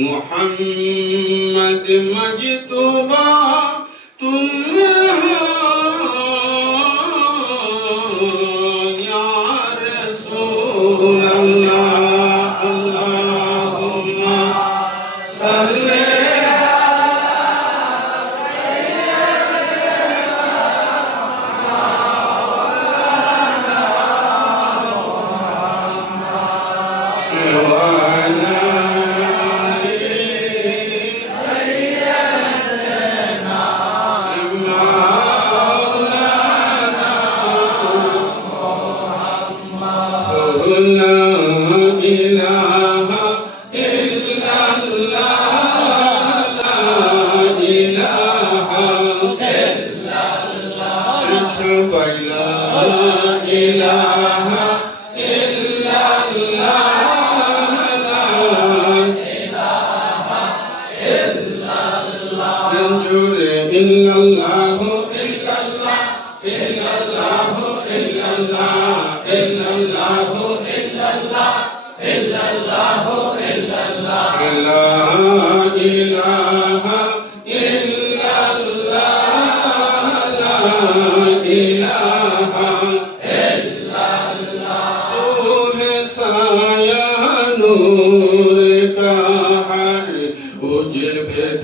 मोहम्मद मजतूबा तुम हो या रसूल अल्लाह अल्लाहुम्मा सल्ली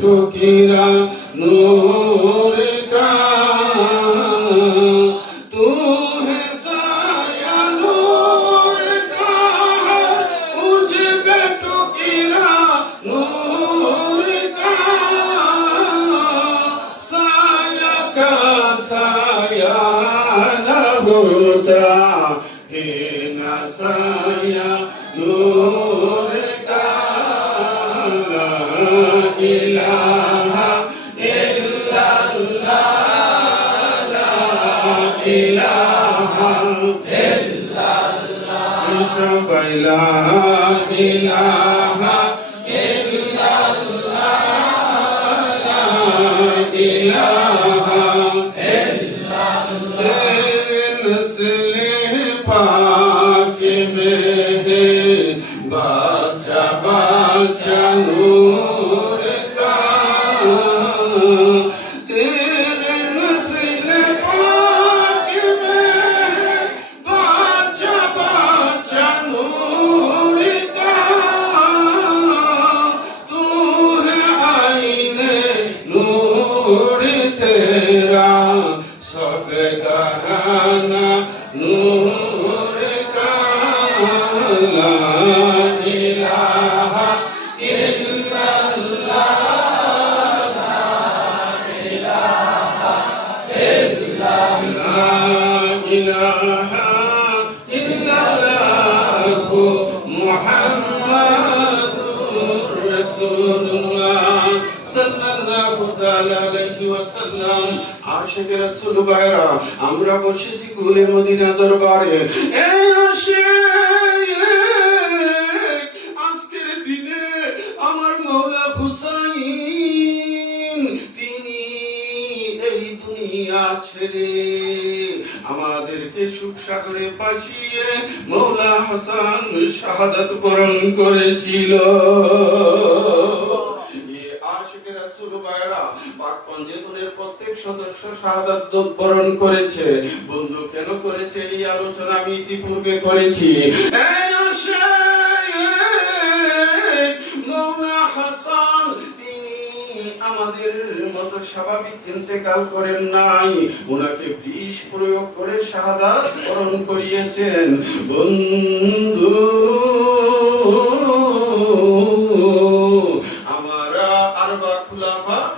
ठुकिरा नूर का तू है साया नूर का उजबे ठुकिरा नूर का साया न होता है न साया नूर का इलाहा इल्लल्लाह ला इलाहा इल्लल्लाह इशबैला इलाहा इल्लल्लाह ला इलाहा इल्लल्लाह तेरे नस्ल पाक में है बादशाह बादशाह नूर तेरे नस्ल पाक में बादशाह बादशाह नूर का तू है आईने नूर तेरा सब गहना नूर का ला इलाहा इल्लल्लाह আশিক রাসূল ভাইরা আমরা বসেছি কুলে মদিনা দরবারে আজকের দিনে আমার মওলা হুসাইন তিনি এই দুনিয়া ছেড়ে আমাদেরকে সুখ সাগরে ভাসিয়ে মওলা হাসান শাহাদাত বরণ করেছিল। প্রত্যেক সদস্য শাহাদাত বরণ করেছে। বন্ধু কেন করেছে এই আলোচনা আমি ইতিপূর্বে করেছি। মওলা হাসান তিনি আমাদের মতো স্বাভাবিক ইন্তেকাল করেন নাই, ওনাকে বিষ প্রয়োগ করে শাহাদাত বরণ করিয়েছেন। বন্ধু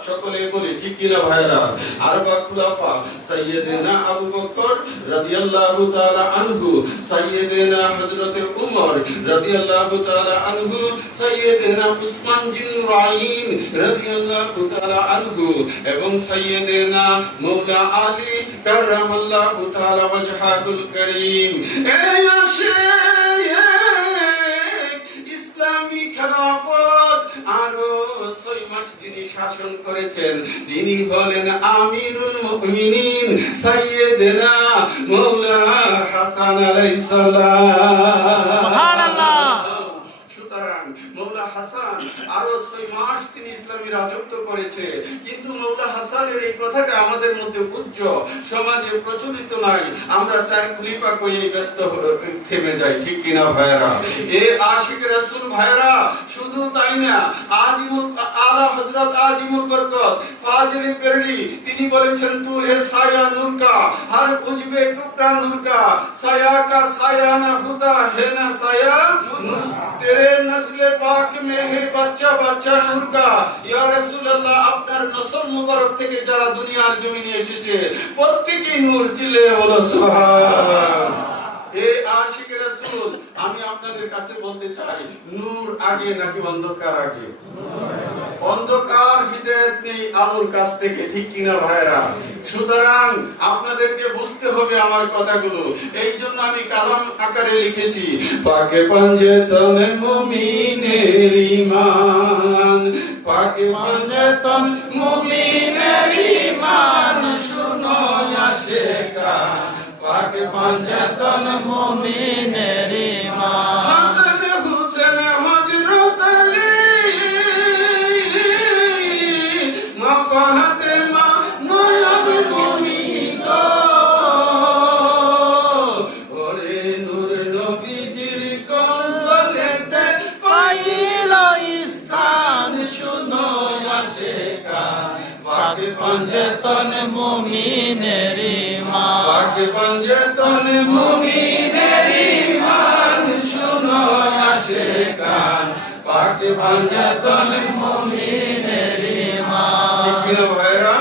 সকলে বলি ঠিক কিনা ভাইরা? আরবা খুলাফা সাইয়েদেনা আবু বকর রাদিয়াল্লাহু তাআলা আনহু, সাইয়েদেনা হযরতে উমর রাদিয়াল্লাহু তাআলা আনহু, সাইয়েদেনা উসমান জিন্নুরাইন রাদিয়াল্লাহু তাআলা আনহু এবং সাইয়েদেনা মাওলা আলী কাররামাল্লাহু তাআলা ওয়াজহাহুল কারীম। এই আসে শাসন করেছেন, তিনি হলেন আমিরুল মুমিনিন সাইয়্যিদনা মাওলানা হাসান আলাইহিস সালাম। সুবহানাল্লাহ। সুতরাং মাওলা হাসান আরো 6 মাস তিনি ইসলামী রাজত্ব করেছে, কিন্তু মাওলা হাসানের এই কথাটা আমাদের মধ্যে পূজ্য, সমাজে প্রচলিত নাই। আমরা চার কুলিপা কইয়ে ব্যস্ত থেমে যাই, ঠিক কিনা ভাইরা? এ আশিক রাসূল ভাইরা, শুধু তাই না, আজিমুল আলা হযরত আজিমুল বরকত ফাজিল পেরলি তিনি বলেছেন, তু হে সায়া নূর কা হর উজবে টুকরা নূর কা, সায়া কা সায়া না হুতা হে না সায়া নূর, তেরে নসলে পাক মে হে বাচ্চা বাচ্চা নূর কা। ইয়া রাসূলুল্লাহ, আপনার নসল মুবারক থেকে যারা দুনিয়ার জমিনে এসেছে প্রত্যেকই নূর, চিল্লিয়ে বলো সুবহান। এ আশিক রাসূল, আমি আপনাদের কাছে বলতে চাই, নূর আগে নাকি অন্ধকার আগে? অন্ধকার হিদায়াত নেই আলোর কাছ থেকে, ঠিক কিনা ভাইরা? সুতরাং আপনাদেরকে বুঝতে হবে আমার কথাগুলো। এই জন্য আমি কালাম আকারে লিখেছি, পাকে পাঞ্জেতনে মুমিনের ঈমান, পাকে পাঞ্জেতন মুমিনের ঈমান, শুনো আশিকা পাকে পাঞ্জেতন মুমিনের ঈমান। হাসান হুসেন হযরত আলী মা ফাতেমা নয়ন মনি গো, ওরে নূর নবীজির কমলেতে পাইল স্থান, শুনো আশিকা পাকে পাঞ্জেতন মুমিনের ঈমান, পাকে পাঞ্জেতন মুমিনের ঈমান, শুনো আশিকা পাকে পাঞ্জেতন মুমিনের ঈমান। ঠিক কিনা ভাইরা?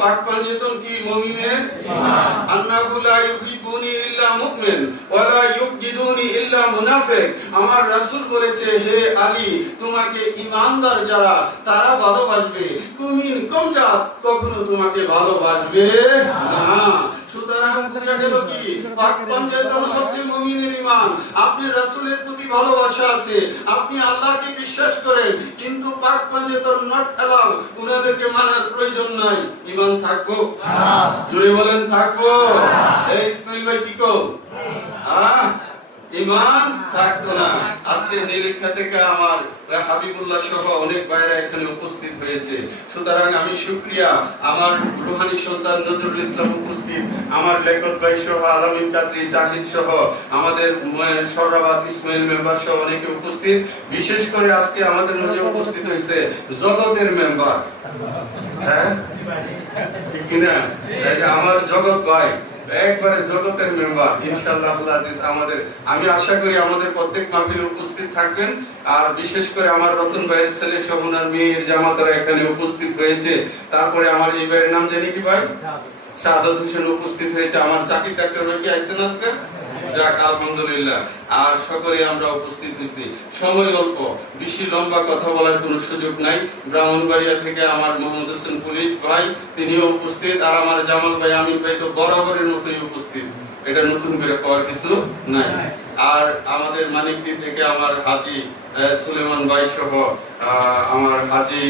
পাক পাঞ্জেতন কি? মুমিনের ঈমান। আন্নাহু লা ইউহিব্বুনি ইল্লা মুমিন ওয়া লা ইউবগিদুনি ইল্লা মুনাফিক। আমার রাসূল বলেছে, হে আলী, তোমাকে ঈমানদার যারা তারা ভালোবাসবে, মুমিন কম জাত কখনো তোমাকে ভালোবাসবে না। সুতরাং বুঝা গেল কি, পাক পাঞ্জেতন হচ্ছে মুমিনের ঈমান। আপনি রাসূলের প্রতি ভালোবাসা আছে, আপনি আল্লাহকে বিশ্বাস করেন, কিন্তু পাক পাঞ্জেতন নট অ্যালাউ, উনাদেরকে মানার প্রয়োজন নাই। ঈমান থাকবো? জোরে বলেন থাকবো? এই ইসমাইল ভাই কি কও? ঈমান থাকতো না। আজকে নীলক্ষা থেকে আমার হাবিবুল্লাহ সহ অনেক ভাইরা এখানে উপস্থিত হয়েছে। সুতরাং আমি শুকরিয়া, আমার রুহানি সন্তান নজরুল ইসলাম উপস্থিত, আমার লেখক ভাই সহ আলামিন কাদরি জাহিদ সহ আমাদের সরাবাদ ইসমাইল মেম্বার সহ অনেকে উপস্থিত। বিশেষ করে আজকে আমাদের মধ্যে উপস্থিত হয়েছে জগতের মেম্বার, হ্যাঁ ঠিক কিনা? আমার জগৎ ভাই একবারে জগতের মেম্বার, ইনশাআল্লাহ আল্লাহ আজিজ। আমাদের আমি আশা করি আমাদের প্রত্যেক মাহফিলে উপস্থিত থাকবেন। আর বিশেষ করে আমার রতন ভাইয়ের ছেলে শোভনার মেয়ের জামাতারা এখানে উপস্থিত হয়েছে। তারপরে আমার এই ভাইয়ের নাম জানি কি ভাই? শাহাদাত হোসেন উপস্থিত হয়েছে। আমার চাকরি ডাক্তার ভাই কি আইছেন আজকে? যাক আলহামদুলিল্লাহ। আর সকলে আমরা উপস্থিত হয়েছি। সময় অল্প, বেশি লম্বা কথা বলার কোনো সুযোগ নাই। ব্রাহ্মণবাড়িয়া থেকে আমার মোহাম্মদ হোসেন পুলিশ ভাই, তিনিও উপস্থিত। আর আমার জামাল ভাই, আমিন ভাই তো বরাবরের মতোই উপস্থিত, এটা নতুন করে করার কিছু নাই। আর আমাদের মানিকদি থেকে আমার হাজী সুলেমান ভাই সহ আমার হাজী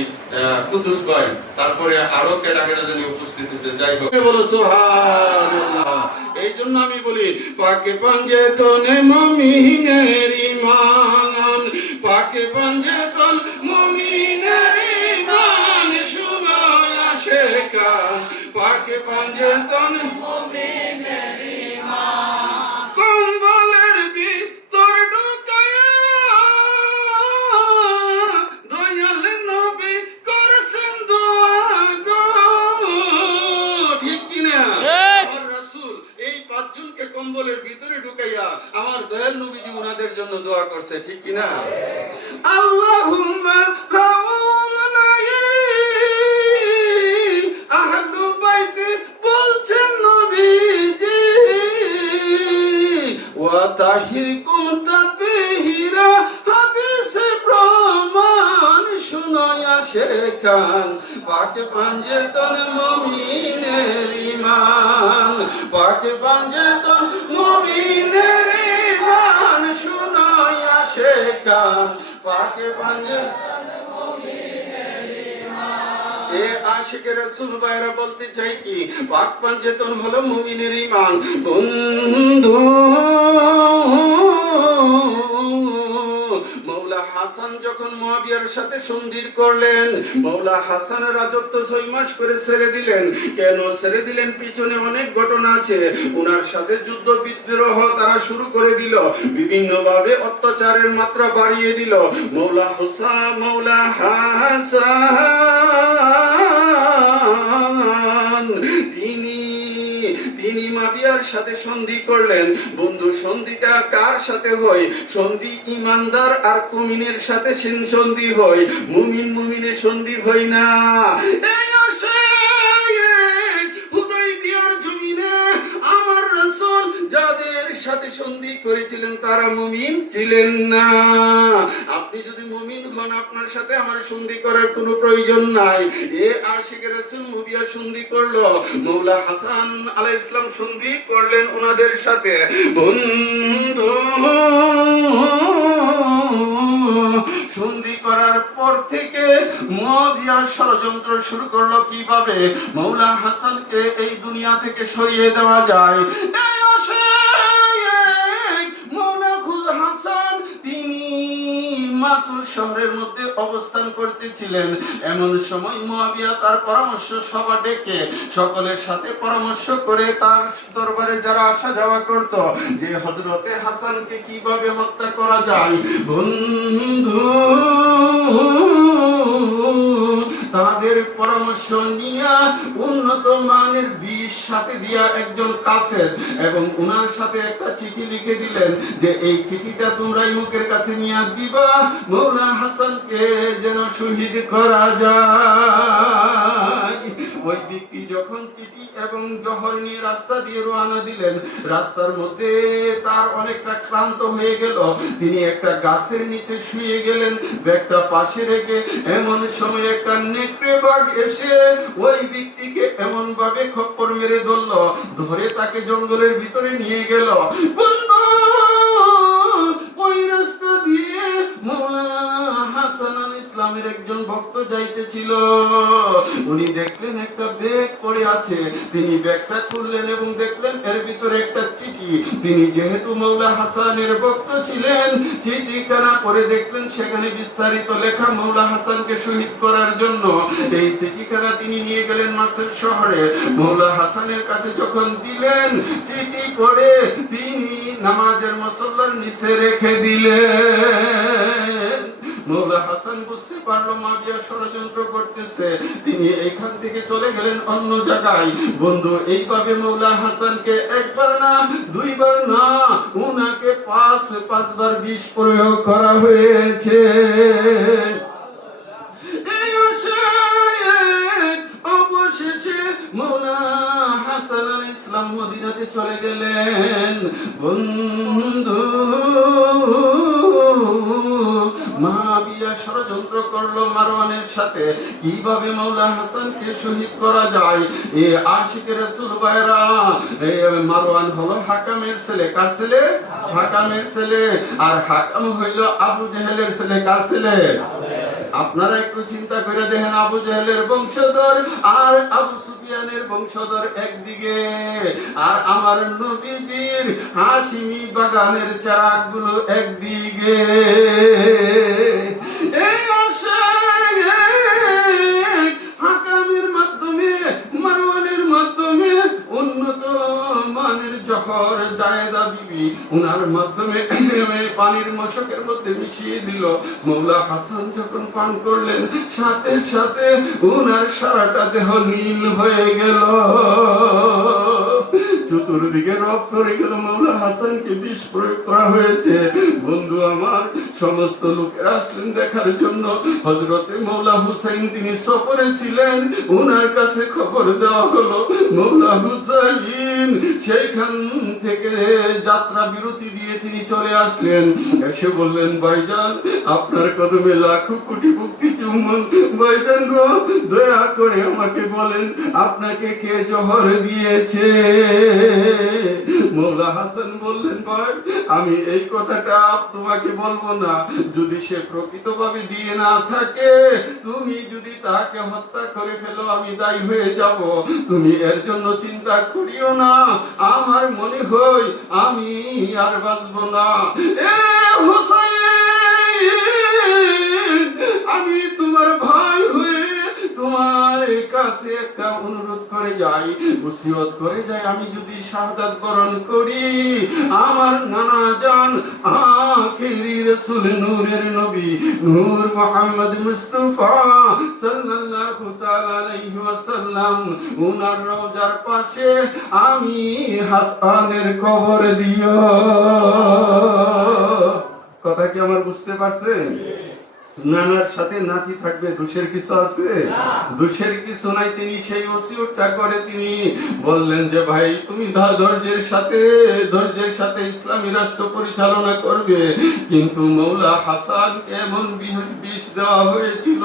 কুদ্দুস ভাই, তারপরে আরো কেটা জন্য উপস্থিত হয়েছে। যাই হোক, বলো সুবহানাল্লাহ। এই জন্য আমি বলি, পাকে পাঞ্জেতনে মুমিনের ঈমান, পাকে পাঞ্জেতন মুমিনের ঈমান, শুনো আশিকা পাকে পাঞ্জেতন মুমিনের ঈমান। কম্বলের ভিতর ঢুকায়া দয়াল নবী করেছেন দোয়া গো, ঠিক কিনা? আমার রাসূল এই পাঁচজনকে কম্বলের ভিতরে ঢুকাইয়া আমার দয়াল নবীজি ওনাদের জন্য দোয়া করছে, ঠিক কিনা? আল্লাহুম্মা হাওলাই আহলু বাইতি বলছেন নবীজি, ওয়া তাহিরকুম তাতিহিরা হাদিসে প্রমাণ, শুনো আশিকান পাকে পাঞ্জেতন মুমিনের ঈমান, পাকে পাঞ্জেতন মুমিনের ঈমান, শুনো আশিকান পাকে পাঞ্জেতন মুমিনের ঈমান। এ আশিকে রাসূল ভাইরা বলতে চাই কি, পাক পাঞ্জেতন হলো মুমিনের ঈমান। বন্ধু মৌলা হাসান যখন মুয়াবিয়ার সাথে সন্ধি করলেন, মৌলা হাসানের রাজত্ব 6 মাস করে ছেড়ে দিলেন। কেন ছেড়ে দিলেন? পিছনে অনেক ঘটনা আছে। ওনার সাথে যুদ্ধ বিদ্রোহ তারা শুরু করে দিল, বিভিন্ন ভাবে অত্যাচারের মাত্রা বাড়িয়ে দিল। মৌলা হাসান তিনি মাবিয়ার সাথে সন্ধি করলেন। বন্ধু, সন্ধিটা কার সাথে হয়? সন্ধি ইমানদার আর মুমিনের সাথে সন্ধি হয়, মুমিনের সন্ধি হয় না। এই হুদাইবিয়ার জমিনে আমার রাসূল যাদের সাথে সন্ধি করেছিলেন তারা মুমিন ছিলেন না। আপনি যদি মুমিন হন, আপনার সাথে আমার সন্ধি করার কোনো প্রয়োজন নাই। এ আশিকে রাসূল মুবিয়া সন্ধি করলো, মৌলা হাসান আলাইহিস সালাম সন্ধি করলেন ওনাদের সাথে। বন্ধু, সন্ধি করার পর থেকে মুয়াবিয়া ষড়যন্ত্র শুরু করলো কিভাবে মৌলা হাসানকে এই দুনিয়া থেকে সরিয়ে দেওয়া যায়। মৌলা হাসান তিনি মাসুল শহরের মধ্যে অবস্থান করতেছিলেন। এমন সময় মুয়াবিয়া তার পরামর্শ সভা ডেকে সকলের সাথে পরামর্শ করে তার দরবারে যারা আসা যাওয়া করত যে হযরতে হাসানকে কিভাবে হত্যা করা যায়। বন্ধু, তাদের পরামর্শ নিয়ে উন্নত মানের বিষ সাথে দিয়া একজন কাসেদ এবং উনার সাথে একটা চিঠি লিখে দিলেন যে এই চিঠিটা তোমরা ইমুকের কাছে নিয়ে দিবা, মৌলা হাসানকে যেন শহীদ করা যায়। ওই ব্যক্তি যখন চিঠি এবং জহর নিয়ে রাস্তা দিয়ে রওনা দিলেন, রাস্তার মধ্যে তার অনেকটা ক্লান্ত হয়ে গেল। তিনি একটা গাছের নিচে শুয়ে গেলেন ব্যাগটা পাশে রেখে। এমন সময় একটা নেকড়ে বাঘ এসে ওই ব্যক্তিকে এমন ভাবে খপ্পর মেরে ধরে তাকে জঙ্গলের ভিতরে নিয়ে গেল। বন্ধু, ওই রাস্তা দিয়ে মৌলা হাসান আলাইহিস সালামের একজন ভক্ত যাইতেছিল। উনি দেখলেন একটা ব্যাগ পড়ে আছে। তিনি ব্যাগটা খুললেন এবং দেখলেন এর ভিতরে একটা চিঠি। তিনি যেহেতু মৌলা হাসানের ভক্ত ছিলেন, চিঠিখানা পড়ে দেখলেন সেখানে বিস্তারিত লেখা মৌলা হাসানকে শহীদ করার জন্য। এই চিঠিখানা তিনি নিয়ে গেলেন মাসুল শহরে। মৌলা হাসানের কাছে যখন দিলেন, চিঠি পড়ে তিনি নামাজের মুসল্লার নিচে রেখে দিলেন। মৌলা হাসান বুঝতে পারলো মুয়াবিয়া ষড়যন্ত্র করতেছে। তিনি এখান থেকে চলে গেলেন অন্য জায়গায়। বন্ধু, এইভাবে মৌলা হাসানকে একবার না, দুইবার না, উনাকে 5বার বিষ প্রয়োগ করা হয়েছে। অবশেষে মৌলা হাসান আলাইহিস সালাম মদিনাতে চলে গেলেন। বন্ধু, মুয়াবিয়া ষড়যন্ত্র করলো মারওয়ানের সাথে কিভাবে মৌলা হাসানকে শহীদ করা যায়। এ আশিকে রাসূল ভাইরা, মারওয়ান হলো হাকামের ছেলে। কার ছেলে? হাকামের ছেলে। আর হাকাম হইল আবু জেহেলের ছেলে। কার ছেলে? আপনারা একটু চিন্তা করে দেখেন, আবু জেহেলের বংশধর আর আবু সুফিয়ানের বংশধর একদিকে, আর আমার নবীজির হাশিমি বাগানের চারাগুলো একদিকে। এই হাকামের মাধ্যমে, মারওয়ানের মাধ্যমে উন্নত মানের জহর জায়েদা বিবি উনার মাধ্যমে পানির মশকের মধ্যে মিশিয়ে দিল। মৌলা হাসান যখন পান করলেন, সাথে সাথে উনার সারাটা দেহ নীল হয়ে গেল, চতুর্দিকে রক্ত পড়ে গেল। মৌলা হাসানকে বিষ প্রয়োগ করা হয়েছে। বন্ধু আমার, সমস্ত লোকেরা আসলেন দেখার জন্য। হযরতে মৌলা হুসাইন তিনি সফরে ছিলেন, উনার কাছে খবর দেওয়া হলো মৌলা হুসাইন সেইখান থেকে যাত্রা বিরতি দিয়ে তিনি চলে আসলেন। এসে বললেন, ভাইজান, আপনার কদমে লাখো কোটি ভক্তি চুম্বন। ভাইজান গো, দয়া করে আমাকে বলেন আপনাকে কে জহর দিয়েছে? মৌলা হাসান বললেন, ভাই আমি এই কথাটা তোমাকে বলবো না, যদি সে প্রকৃতভাবে দিয়ে না থাকে, তুমি যদি তাকে হত্যা করে ফেলো আমি দায়ী হয়ে যাব। তুমি এর জন্য চিন্তা করিও না, আমার মনে হয় আমি আর বাঁচবো না। এ হুসাইন, আমি তোমার ভাই হয়ে তোমার কাছে একটা অনুরোধ করে যাই, ওসিয়ত করে যাই, আমি যদি শাহাদাত বরণ করি, আমার নানা জান আখিরি রাসূল নূরের নবী নূর মুহাম্মদ মুস্তাফা সাল্লাল্লাহু তাআলা আলাইহি ওয়াসাল্লাম উনার রওজার পাশে আমি হাসানের কবর দিও। কথা কি আমার বুঝতে পারছেন? নানার সাথে নাতি থাকবে, দোষের কিছু আছে? দোষের কিছু নাই। তিনি সেই ওসিয়তটা করে তিনি বললেন যে ভাই তুমি ধৈর্যের সাথে ইসলামী রাষ্ট্র পরিচালনা করবে, কিন্তু মৌলা হাসানকে এমন বিষ দেওয়া হয়েছিল,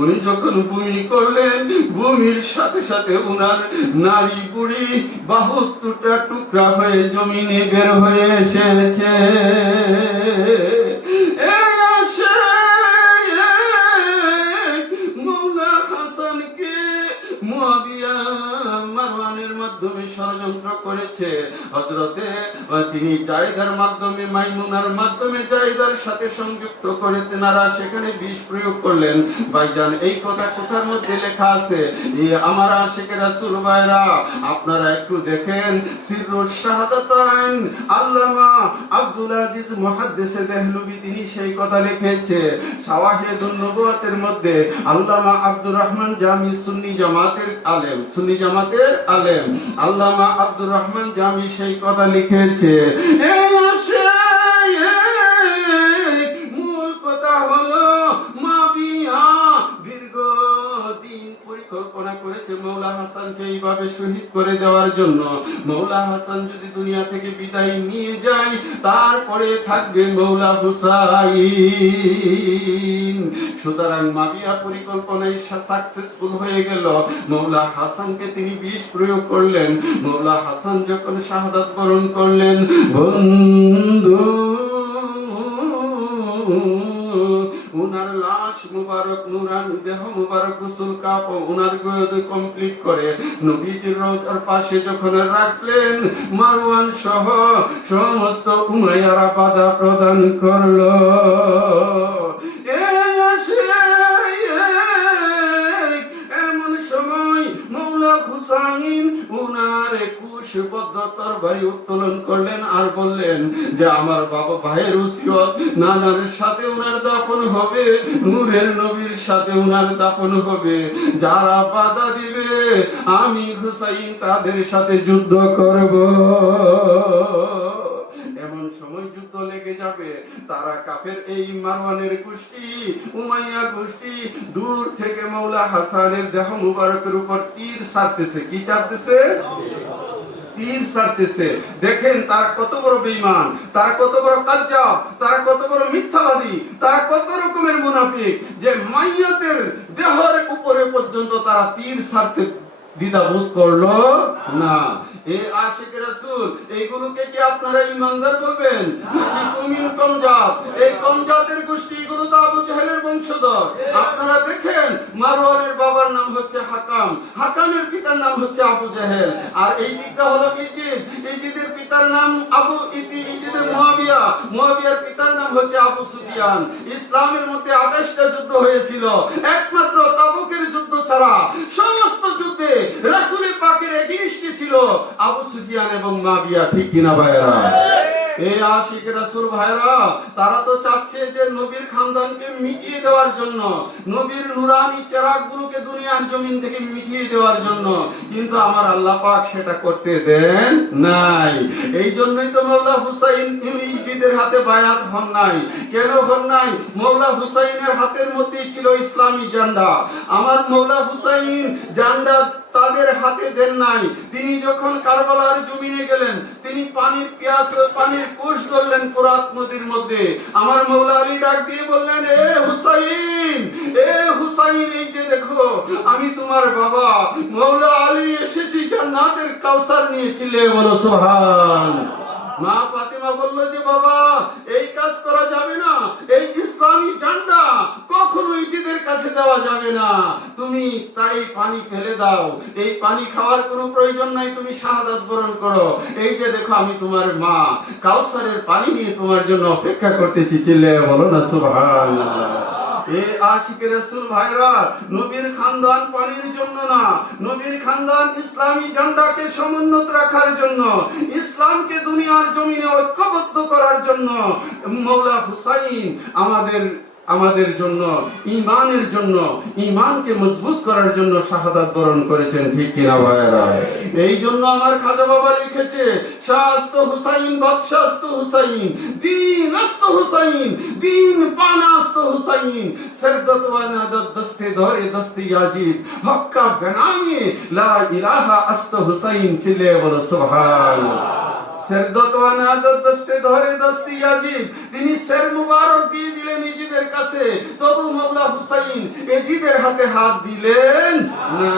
উনি যখন ভূমি করলেন, ভূমির সাথে সাথে উনার নারী বুড়ি 72টা টুকরা হয়ে জমিনে বের হয়ে এসেছে। ষড়যন্ত্র করেছে হযরতে, তিনি জায়েদার মাধ্যমে, মাইমুনার মাধ্যমে জায়েদার সাথে সংযুক্ত করে তেনারা সেখানে বিষ প্রয়োগ করলেন। ভাইজান এই কথা কোথার মধ্যে লেখা আছে? আমার আশিকে রাসূল ভাইরা, আপনারা একটু দেখেন সিররুশ শাহাদাতাইন আল্লামা আব্দুল আজিজ মুহাদ্দিস দেহলভী তিনি সেই কথা লিখেছে। শাওয়াহিদুন নবুওয়াতের মধ্যে আল্লামা আব্দুর রহমান জামি সুন্নি জামাতের আলেম আল্লামা আব্দুর রহমান জামি সেই কথা লিখেছে। মূল কথা হলো মাবিয়া দীর্ঘদিন পরিকল্পনা করেছে মৌলা হাসানকে এইভাবে শহীদ করে দেওয়ার জন্য। মৌলা হাসান যদি দুনিয়া থেকে বিদায় নিয়ে যায়, তারপরে থাকবে মৌলা হুসাইন। সুতরাং মাবিয়া পরিকল্পনায় সাকসেসফুল হয়ে গেল। মৌলা হাসানকে তিনি বিষ প্রয়োগ করলেন। মৌলা হাসান যখন শাহাদাত বরণ করলেন, বন্ধু উনার লাশ মুবারক, নুরানি দেহ মুবারক গোসল কাপড় উনার কমপ্লিট করে নবীজির রওজার পাশে যখন রাখলেন, মারওয়ান সহ সমস্ত উমাইয়ারা বাধা প্রদান করলো। এমন সময় মৌলা হুসাইন উনার কুশবদ্ধ তরবারি উত্তোলন করলেন আর বললেন যে আমার বাবা ভাইয়ের ওসিয়ত, নানার সাথে উনার দাফন হবে, নূরের নবীর সাথে উনার দাফন হবে। যারা বাধা দিবে আমি হুসাইন তাদের সাথে যুদ্ধ করব। এমন সময় যুদ্ধ লেগে যাবে, তারা কাফের এই মারওয়ানের গোষ্ঠী, উমাইয়া গোষ্ঠী দূর থেকে মৌলা হাসানের দেহ মুবারকের উপর তীর ছাড়তেছে। কি ছাড়তেছে? তীর ছাড়তেছে। দেখেন তারা কত বড় বেঈমান, তারা কত বড় কাজ্জাব, তারা কত বড় মিথ্যাবাদী, তারা কত রকমের মুনাফিক, যে মাইয়াতের দেহের উপরে পর্যন্ত তারা তীর ছাড়তে দ্বিধাবোধ করলো না। এই আশিক রাসূল এইগুলোকে কি আপনারা ইমানদার বলবেন? নাকি কুমিন কমজাত? এই কমজাতের গোষ্ঠী, এগুলো তো আবু জাহেলের বংশধর। আপনারা দেখেন মারওয়ানের বাবার নাম হচ্ছে হাকাম, হাকামের পিতার নাম হচ্ছে আবু জাহেল, আর এই দিকটা হলো ইজিদ, ইজিদের পিতার নাম আবু ইজিদের মুয়াবিয়া, মুয়াবিয়ার পিতার নাম হচ্ছে আবু সুফিয়ান। ইসলামের মধ্যে 28টা যুদ্ধ হয়েছিল, একমাত্র তাবুকের যুদ্ধ ছাড়া সমস্ত যুদ্ধে রাসূল পাকের এগেইনস্টে ছিল আবু সুফিয়ান এবং মুয়াবিয়া। ঠিক কিনা ভাইরা? এই আশিক রাসূল ভাইরা, তারা তো চাচ্ছে যে নবীর খানদানকে মিটিয়ে দেওয়ার জন্য, নবীর নুরানি চেরাগগুলোকে দুনিয়ার জমিন থেকে মিটিয়ে দেওয়ার জন্য, কিন্তু আমার আল্লাহ পাক সেটা করতে দেন নাই। এই জন্যই তো মৌলা হুসাইন ইজিদের হাতে বায়াত হন নাই। কেন হন নাই? মৌলা হুসাইনের হাতের মধ্যেই ছিল ইসলামী ঝান্ডা। আমার মৌলা হুসাইন ঝান্ডা তাদের হাতে দেন নাই। তিনি যখন কারবালার জমিনে গেলেন, তিনি পানির কুশ ধরলেন ফোরাত নদীর মধ্যে। আমার মৌলা আলী ডাক দিয়ে বললেন, এ হুসাইন, এ হুসাইন, হুসাইন, এই যে দেখো আমি তোমার বাবা মৌলা আলী এসেছি জান্নাতের কাউসার নিয়ে, চিল্লিয়ে বলো সুবহান। মা ফাতেমা বলল যে বাবা এই কাজ করা যাবে না, এই ইসলামী ঝান্ডা কখনো ইজিদের কাছে দেওয়া যাবে না, তুমি তাই পানি ফেলে দাও, এই পানি খাওয়ার কোনো প্রয়োজন নাই, তুমি শাহাদাত বরণ করো। এই যে দেখো আমি তোমার মা কাউসারের পানি নিয়ে তোমার জন্য অপেক্ষা করতেছি, চিল্লিয়ে বলো না সুবহানাল্লাহ। এ আশিকে রাসূল ভাইরা, নবীর খানদান পানির জন্য না, নবীর খানদান ইসলামী ঝান্ডাকে সমুন্নত রাখার জন্য, ইসলামকে দুনিয়ার জমিনে ঐক্যবদ্ধ করার জন্য মৌলা হুসাইন আমাদের জন্য ঈমানের জন্য, ঈমানকে মজবুত করার জন্য শাহাদাত বরণ করেছেন, ঠিক কিনা ভাইরা? এই জন্য আমার খাজা বাবা লিখেছে শাস্ত হুসাইন বাদশাস্ত হুসাইন, দিন আস্ত হুসাইন, দিন পানাস্ত হুসাইন, সরদত ওয়া নাদত দস্তে ধরে দস্তে ইয়াজিদ, হক্কা বেনামে লা ইলাহা আস্ত হুসাইন, চিল্লিয়ে বলো সুবহানাল্লাহ। সরদত ওয়া নাদত দস্তে ধরে দস্তে ইয়াজিদ, তিনি সের মুবারক দিয়ে দিলেন ইজিদের কাছে, তবু মওলা হুসাইন ইজিদের হাতে হাত দিলেন না।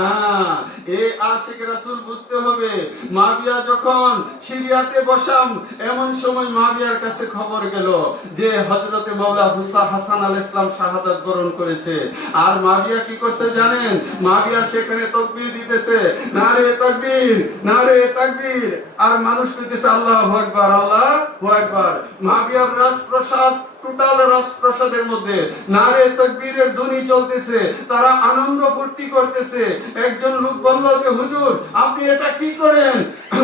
এ আশিক রাসূল বুঝতে হবে, মাবিয়া যখন সিরিয়াতে বসাম, এমন সময় মাবিয়ার কাছে খবর গেল যে হযরতে মওলা হাসান আলাইহিস সালাম শাহাদাত বরণ করেছে। আর মাবিয়া কি করছে জানেন? মাবিয়া সেখানে তাকবীর দিতেছে, নারে তাকবীর, নারে তাকবীর, আর মানুষ কইতেছে আল্লাহু আকবার, আল্লাহু আকবার। মাবিয়ার রাজপ্রাসাদ, টোটাল রাজপ্রাসাদের মধ্যে নারে তাকবীরের ধ্বনি চলতেছে, তারা আনন্দ ফুর্তি করতেছে। একজন লোক বলল যে হুজুর আপনি এটা কি করেন?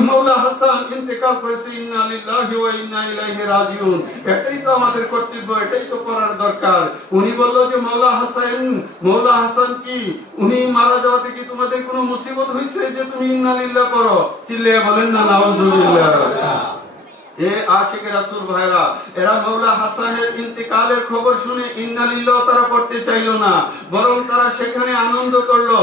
মওলা হাসান ইন্তেকাল করেছে, ইন্না লিল্লাহি ওয়া ইন্না ইলাইহি রাজিউন, এটাই তো আমাদের কর্তব্য, এটাই তো করার দরকার। উনি বলল যে মওলা হাসান কি উনি মারা যাওয়াতে কি তোমাদের কোনো মুসিবত হয়েছে যে তুমি ইন্না লিল্লাহ পড়ো? চিল্লিয়ে বলেন না নাউজুবিল্লাহ। এ আশিকে রাসূল ভাইরা, এরা মওলা হাসানের ইন্তেকালের খবর শুনে ইন্না লিল্লাহ তারা পড়তে চাইলো না, বরং তারা সেখানে আনন্দ করলো।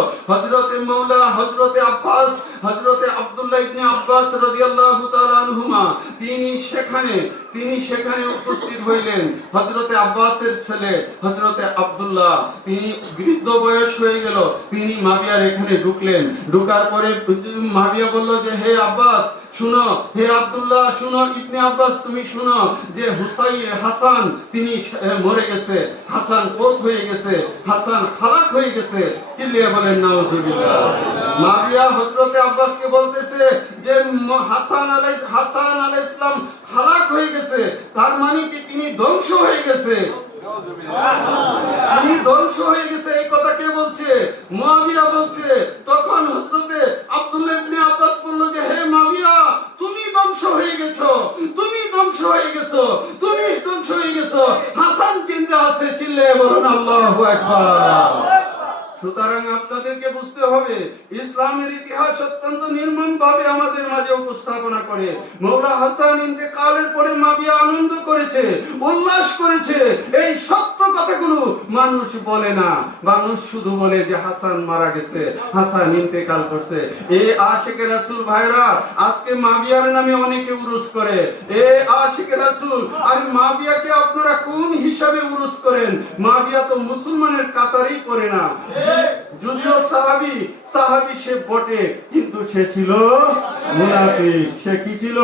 হযরতে আব্দুল্লাহ ইবনে আব্বাস রাদিয়াল্লাহু তাআলা আনহুমা তিনি সেখানে উপস্থিত হইলেন। হযরতে আব্বাসের ছেলে হযরতে আব্দুল্লাহ, তিনি বৃদ্ধ বয়স হয়ে গেল, তিনি মাবিয়ার এখানে ঢুকলেন। ঢোকার পরে মাবিয়া বলল যে হে আব্বাস শুনো, হে আব্দুল্লাহ শুনো, ইবনে আব্বাস তুমি শুনো যে হাসান তিনি মরে গেছে, হাসান ফৌত হয়ে গেছে, হাসান হালাক হয়ে গেছে, চিল্লিয়ে বলেন নাউজুবিল্লাহ। মাবিয়া হযরতে আব্বাসকে বলতেছে যে হাসান আলাইহিস সালাম হালাক হয়ে গেছে, তার মানে কি তিনি ধ্বংস হয়ে গেছে? তিনি ধ্বংস হয়ে গেছে, এই কথা কে বলছে? মুয়াবিয়া বলছে। তখন হযরতে আব্দুল্লাহ ইবনে আব্বাস বলল যে হে মুয়াবিয়া, তুমি ধ্বংস হয়ে গেছো, তুমি ধ্বংস হয়ে গেছো, তুমি ধ্বংস হয়ে গেছো, হাসান জিন্দা আছে, চিল্লিয়ে বলুন আল্লাহু আকবার। সুতরাং আপনাদেরকে বুঝতে হবে, ইসলামের ইতিহাস অত্যন্ত নির্মম ভাবে আমাদের মাঝে উপস্থাপনা করে। মওলা হাসান ইন্তেকালের পরে মাবিয়া আনন্দ করেছে, উল্লাস করেছে, এই সত্য কথাগুলো মানুষ বলে না। মানুষ শুধু বলে যে হাসান মারা গেছে, হাসান ইন্তেকাল করছে। এই আশিকে রাসূল ভাইরা, আজকে মাবিয়ার নামে অনেকে উরুস করে। এই আশিকে রাসূল, আর মাবিয়াকে আপনারা কোন হিসাবে উরুস করেন? মাবিয়া তো মুসলমানের কাতারেই পড়ে না। যদিও সাহাবী সে বটে, কিন্তু সে ছিল মুনাফিক। সে কি ছিল?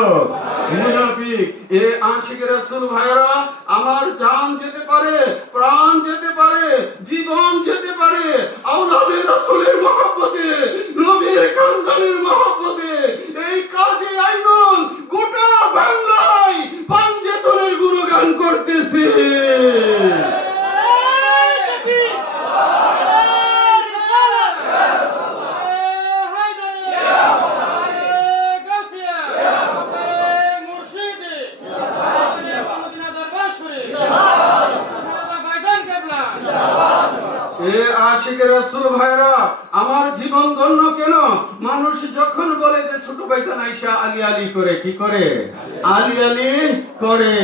মুনাফিক। এ আশিকে রাসূল ভাইরা, আমার জান যেতে পারে, প্রাণ যেতে পারে, জীবন যেতে পারে, আওলাদে রাসূলের মহব্বতে, নবীর খানদানের মহব্বতে, এই কাজে আইনুল গোটা বাংলায় পাঞ্জেতনের গুণগান করতেছে। এ আশিকে রাসূল ভাইরা, আমার জীবন ধন্য কেন? মানুষ যখন বলে যে ছোট ভাইজান আয়েশা আলী আলী করে, কি করে? আলী আলী করে।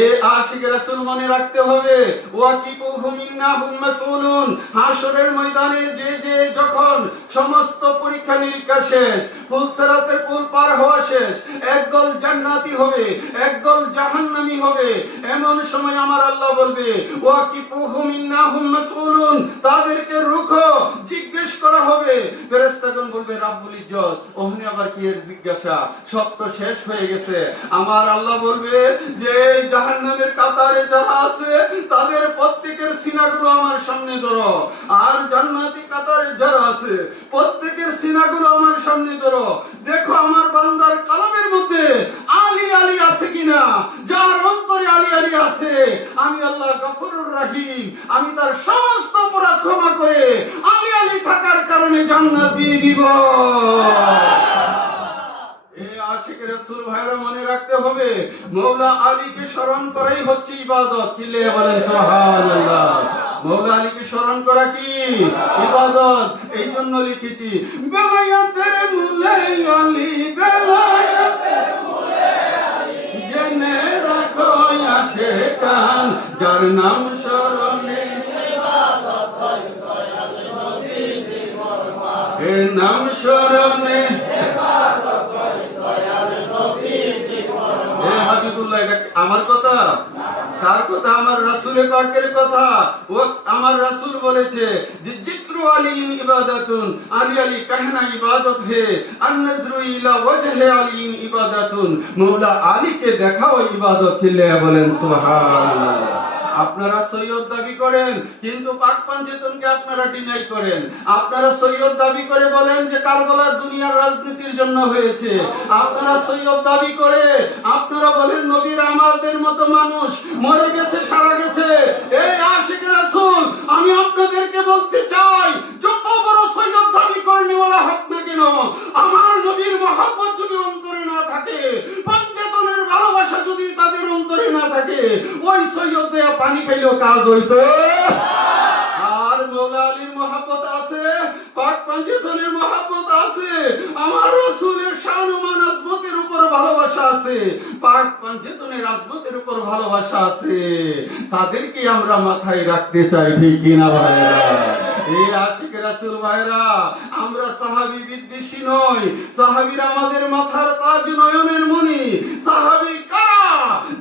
এ আশিকে রাসূল মনে রাখতে হবে, ওয়াকিফুহু মিন মিন্নাহুম মাসউলুন। হাশরের ময়দানে যে যখন সমস্ত পরীক্ষা নিরীক্ষা শেষ, ফুলসিরাতের পুল পার হওয়া শেষ, একদল জান্নাতি হবে, একদল জাহান্নামী হবে, এমন সময় আমার আল্লাহ বলবে ওয়াকিফুহুম ইন্নাহুম মাসউলুন, তাদেরকে রুখো, জিজ্ঞেস করা হবে। ফেরেশতাগণ বলবে রাব্বুল ইজ্জত, ওখানে আবার কি এর জিজ্ঞাসা, সব তো শেষ হয়ে গেছে। আমার আল্লাহ বলবে যে এই জাহান্নামের কাতারে যারা আছে তাদের প্রত্যেকের সিনাগুলো আমার সামনে ধরো, আর জান্নাতি কাতারে যারা আছে প্রত্যেকের সিনাগুলো আমার সামনে ধরো। দেখো আমার বান্দার কলমের মধ্যে আলী আলী আছে কিনা, যার অন্তরে আলী আলী আছে আমি আল্লাহ গফুরুর রহিম, আমি তার সমস্ত অপরাধ ক্ষমা করে আলী আলী থাকার কারণে জান্নাত দিয়ে দিব। আশিক রাসূল ভাইরা মনে রাখতে হবে, মওলা আলীকে স্মরণ করাই হচ্ছে ইবাদত। চিল্লিয়ে বলেন সুবহানাল্লাহ। মওলা আলীকে স্মরণ করা কি ইবাদত। এই জন্য লিখেছি বেলায়েতের মূলে আলী, বেলায়েতের মূলে আলী, জেনে রাখো আশিকান, যার নাম স্মরণে ইবাদত হয় দয়াল নবীজি ফরমান, এ নাম স্মরণে ইবাদত হয় দয়াল নবীজি ফরমান। এ হাবিবুল্লাহ, এটা আমার কথা? কার কথা? আমার রাসূলের পাকের কথা। ও আমার রাসূল বলেছে যে জিক্রু আলী ইবাদাতুন, আলী আলী कहना ইবাদত হে, আন-নজরু ইলা ওয়াজহি আলী ইবাদাতুন, মওলা আলীকে দেখাও ইবাদত। চিল্লায়া বলেন সুবহানাল্লাহ। আপনারা সৈয়দ দাবি করেন কিন্তু পাক পাঞ্জেতনকে আপনারা ডিনাই করেন। আপনারা সৈয়দ দাবি করে বলেন যে কারবালার দুনিয়ার রাজনীতির জন্য হয়েছে। আপনারা সৈয়দ দাবি করে আপনারা বলেন নবীর আমাদের মতো মানুষ মরে গেছে, সারা গেছে। এই আশিক রাসূল, আমি আপনাদেরকে বলতে চাই, যত বড় সৈয়দ দাবি করনি ওলা হোক না কেন, আমার নবীর মহব্বত যদি অন্তরে না থাকে, পাঞ্জেতনের ভালোবাসা যদি তাদের অন্তরে না থাকে, ওই সৈয়দ দেয়া পানি খাইলেও কাজ হইতো। আর মওলা আলীর মহব্বত আছে, পাক পাঞ্জেতনের মহব্বত আছে, আমার রাসূলের শান ও মান আজমতের উপর ভালোবাসা আছে, পাক পাঞ্জেতনের আজমতের উপর ভালোবাসা আছে। তাদেরকে আমরা মাথায় রাখতে চাই, ঠিক কি না ভাইরা? এই আশিক রাসূল ভাইরা, আমরা সাহাবী বিদ্বেষী নই। সাহাবীরা আমাদের মাথার তাজ, নয়নের মণি। সাহাবী কারা?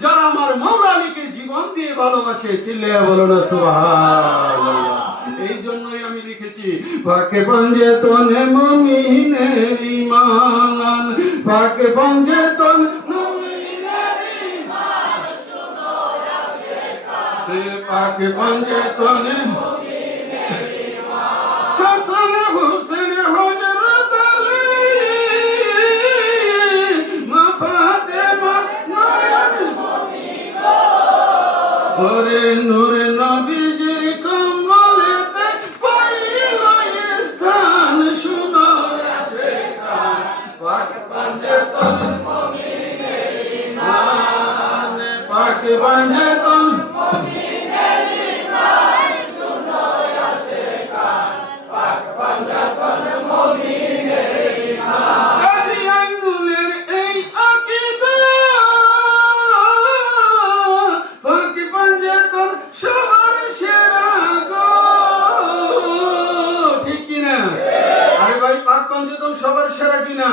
যারা আমার মওলা আলীকে জীবন দিয়ে ভালোবাসে। চিল্লায়া বলো না সুবহানাল্লাহ। এই জন্যই আমি লিখেছি পাকে পাঞ্জেতনে মুমিনের ঈমান, পাকে পাঞ্জেতন মুমিনের ঈমান, শুনো আশিকান, পাকে পাঞ্জেতনে মুমিনের ঈমান। হাসান হুসেন হযরত আলী, মা ফাতেমা নয়ন মনি গো, ওরে নূরে নবীজির কমলেতে পাইল স্থান, শুনো আশিকান, পাক পাঞ্জেতন মুমিনের ঈমান, পাক পাঞ্জেতন মুমিনের ঈমান, শুনো আশিকান, পাক পাঞ্জেতন মুমিনের ঈমান। কাজী আইনুলের এই আকীদা, পাক পাঞ্জেতন সবার সেরা গো, ঠিক কিনা? আরে ভাই, পাক পাঞ্জেতন সবার সেরা কিনা?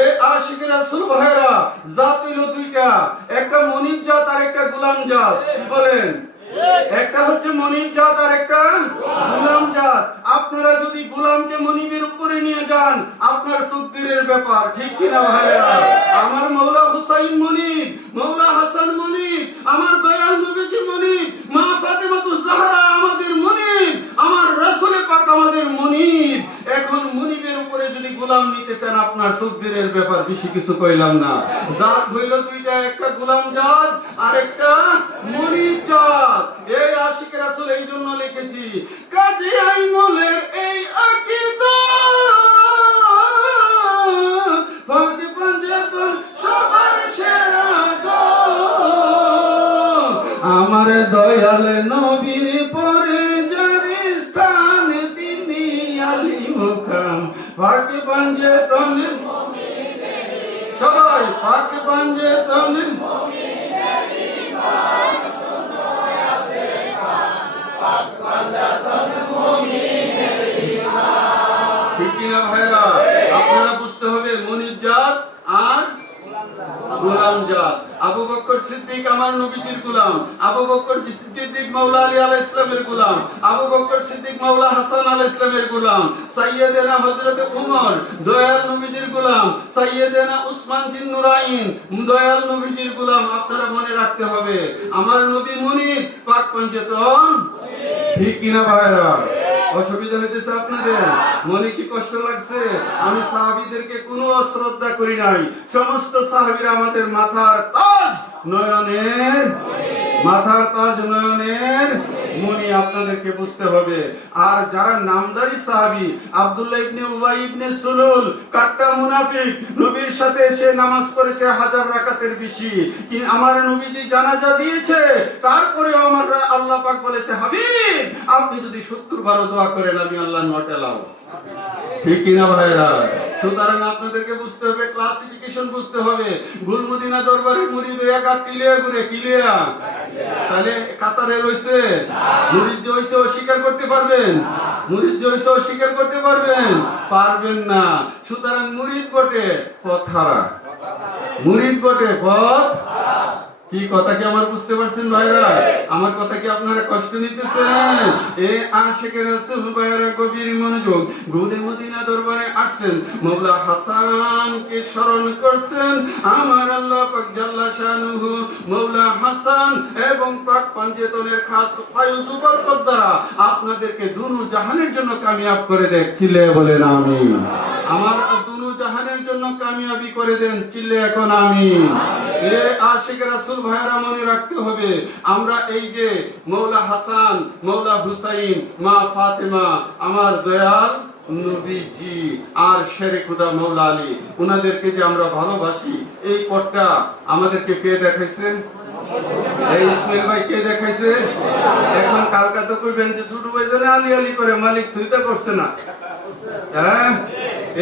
এ আশিক রাসূল ভাইরা, জাত হইল দুইটা, একটা মনিব জাত আর একটা গোলাম জাত। কি বলেন? একটা হচ্ছে মনিব জাত আর একটা গোলাম জাত। আপনারা যদি গোলামকে মনিবের উপরে নিয়ে যান, আপনার তাকদীরের ব্যাপার, ঠিক কিনা ভাইরা? আমার মওলা হুসাইন মনিব, মওলা হাসান মনিব, আমার দয়াল নবীজি মনিব, মা ফাতেমাতুজ জাহরা আমাদের মনিব, আমার রাসূল পাক আমাদের মনিব। এখন মনিবের উপরে যদি গোলাম নিতে চান, আপনার তাকদীরের ব্যাপার, বেশি কিছু কইলাম না। জাত হইল দুইটা, একটা গোলাম জাত আর একটা মনিব জাত। এই আশিক রাসূল এই জন্য লিখেছি কাজী আইনুলের এই আকীদা, পাক পাঞ্জেতন সবার সেরা গো, আমার দয়াল নবীর পরে যার স্থান, তিনি আলী মুকাম, পাক পাঞ্জেতন মুমিনের ঈমান, সবাই পাক পাঞ্জেতন মুমিনের ঈমান, শুনো আশিকান, পাক ঠিক কিনা ভাইরা? আপনারা বুঝতে হবে মুনিব জাত আর গোলাম জাত। আবু বকর সিদ্দিক আমার নবীজির গোলাম, আবু বকর সিদ্দিক মাওলা আলী আলাইহিস সালামের গোলাম, আবু বকর সিদ্দিক মাওলা হাসান আলাইহিস সালামের গোলাম, সাইয়্যিদানা হযরত ওমর দয়াল নবীজির গোলাম, সাইয়্যিদানা উসমান জিন নুরাইন দয়াল নবীজির গোলাম। আপনারা মনে রাখতে হবে আমার নবী মুনিব পাক পঞ্চতন। ঠিক কিনা ভাইরা? অসুবিধা হইতেছে আপনাদের? মনে কি কষ্ট লাগছে? আমি সাহাবীদেরকে কোনো অশ্রদ্ধা করি নাই। সমস্ত সাহাবীরা আমাদের মাথার তাজ নয়নের, মাথার তাজ নয়নের মনি। আপনাদেরকে বুঝতে হবে। আর যারা নামদারি সাহাবী, আব্দুল্লাহ ইবনে উবাই ইবনে সুলুল কাট্টা মুনাফিক, নবীর সাথে এসে নামাজ পড়েছে 1000 রাকাতের বেশি, কি আমার নবীজি জানাজা দিয়েছে, তারপরেও আমার আল্লাহ পাক বলেছে হাবিব আপনি যদি 70 বার দোয়া করেন আমি আল্লাহ নট এলাও। ঠিক কিনা ভাইরা? সুতরাং আপনাদেরকে বুঝতে হবে, ক্লাসিফিকেশন বুঝতে হবে। গুলমদিনা দরবারের মুরিদ হইয়া গা কিলিয়া ঘুরে কিলিয়া, তাহলে কাতারে রইছে মুরিদ যে হইছে অস্বীকার করতে পারবেন? মুরিদ যে হইছে অস্বীকার করতে পারবেন? পারবেন না। সুতরাং মুরিদ বটে পথ হারা, মুরিদ বটে পথ। কি কথা কি আমার বুঝতে পারছেন ভাইরা? আমার কথা কি আপনারা কষ্ট নিতেছেন? এ আশিকের রাসূল ভাইরা গভীর মনোযোগ। গুলে মদিনা দরবারে আসছেন, মাওলা হাসানকে স্মরণ করছেন। আমার আল্লাহ পাক জাল্লা শানুহু মাওলা হাসান এবং পাক পঞ্চতনের খাস ফায়ুজ বরকত দ্বারা আপনাদেরকে দুনু জাহানের জন্য কামিয়াব করে দেন। চিল্লে বলেন আমিন। আমার দুনু জাহানের জন্য কামিয়াবি করে দেন। চিল্লে এখন আমিন। এ আশিক রাসূল ভাইরা মনে রাখতে হবে, আমরা এই যে মাওলা হাসান, মাওলা হুসাইন, মা ফাতেমা, আমার দয়াল নবীজি আর শেরে খুদা মাওলা আলী, উনাদেরকে যে আমরা ভালোবাসি, এই পথটা আমাদেরকে কে দেখাইছেন? এই ইসমাইল ভাই কে দেখাইছে? এখন কালকা তো কইবেন যে ছোট ভাই জানে আলী আলী করে, মালিক তুই তো করছে না। হ্যাঁ,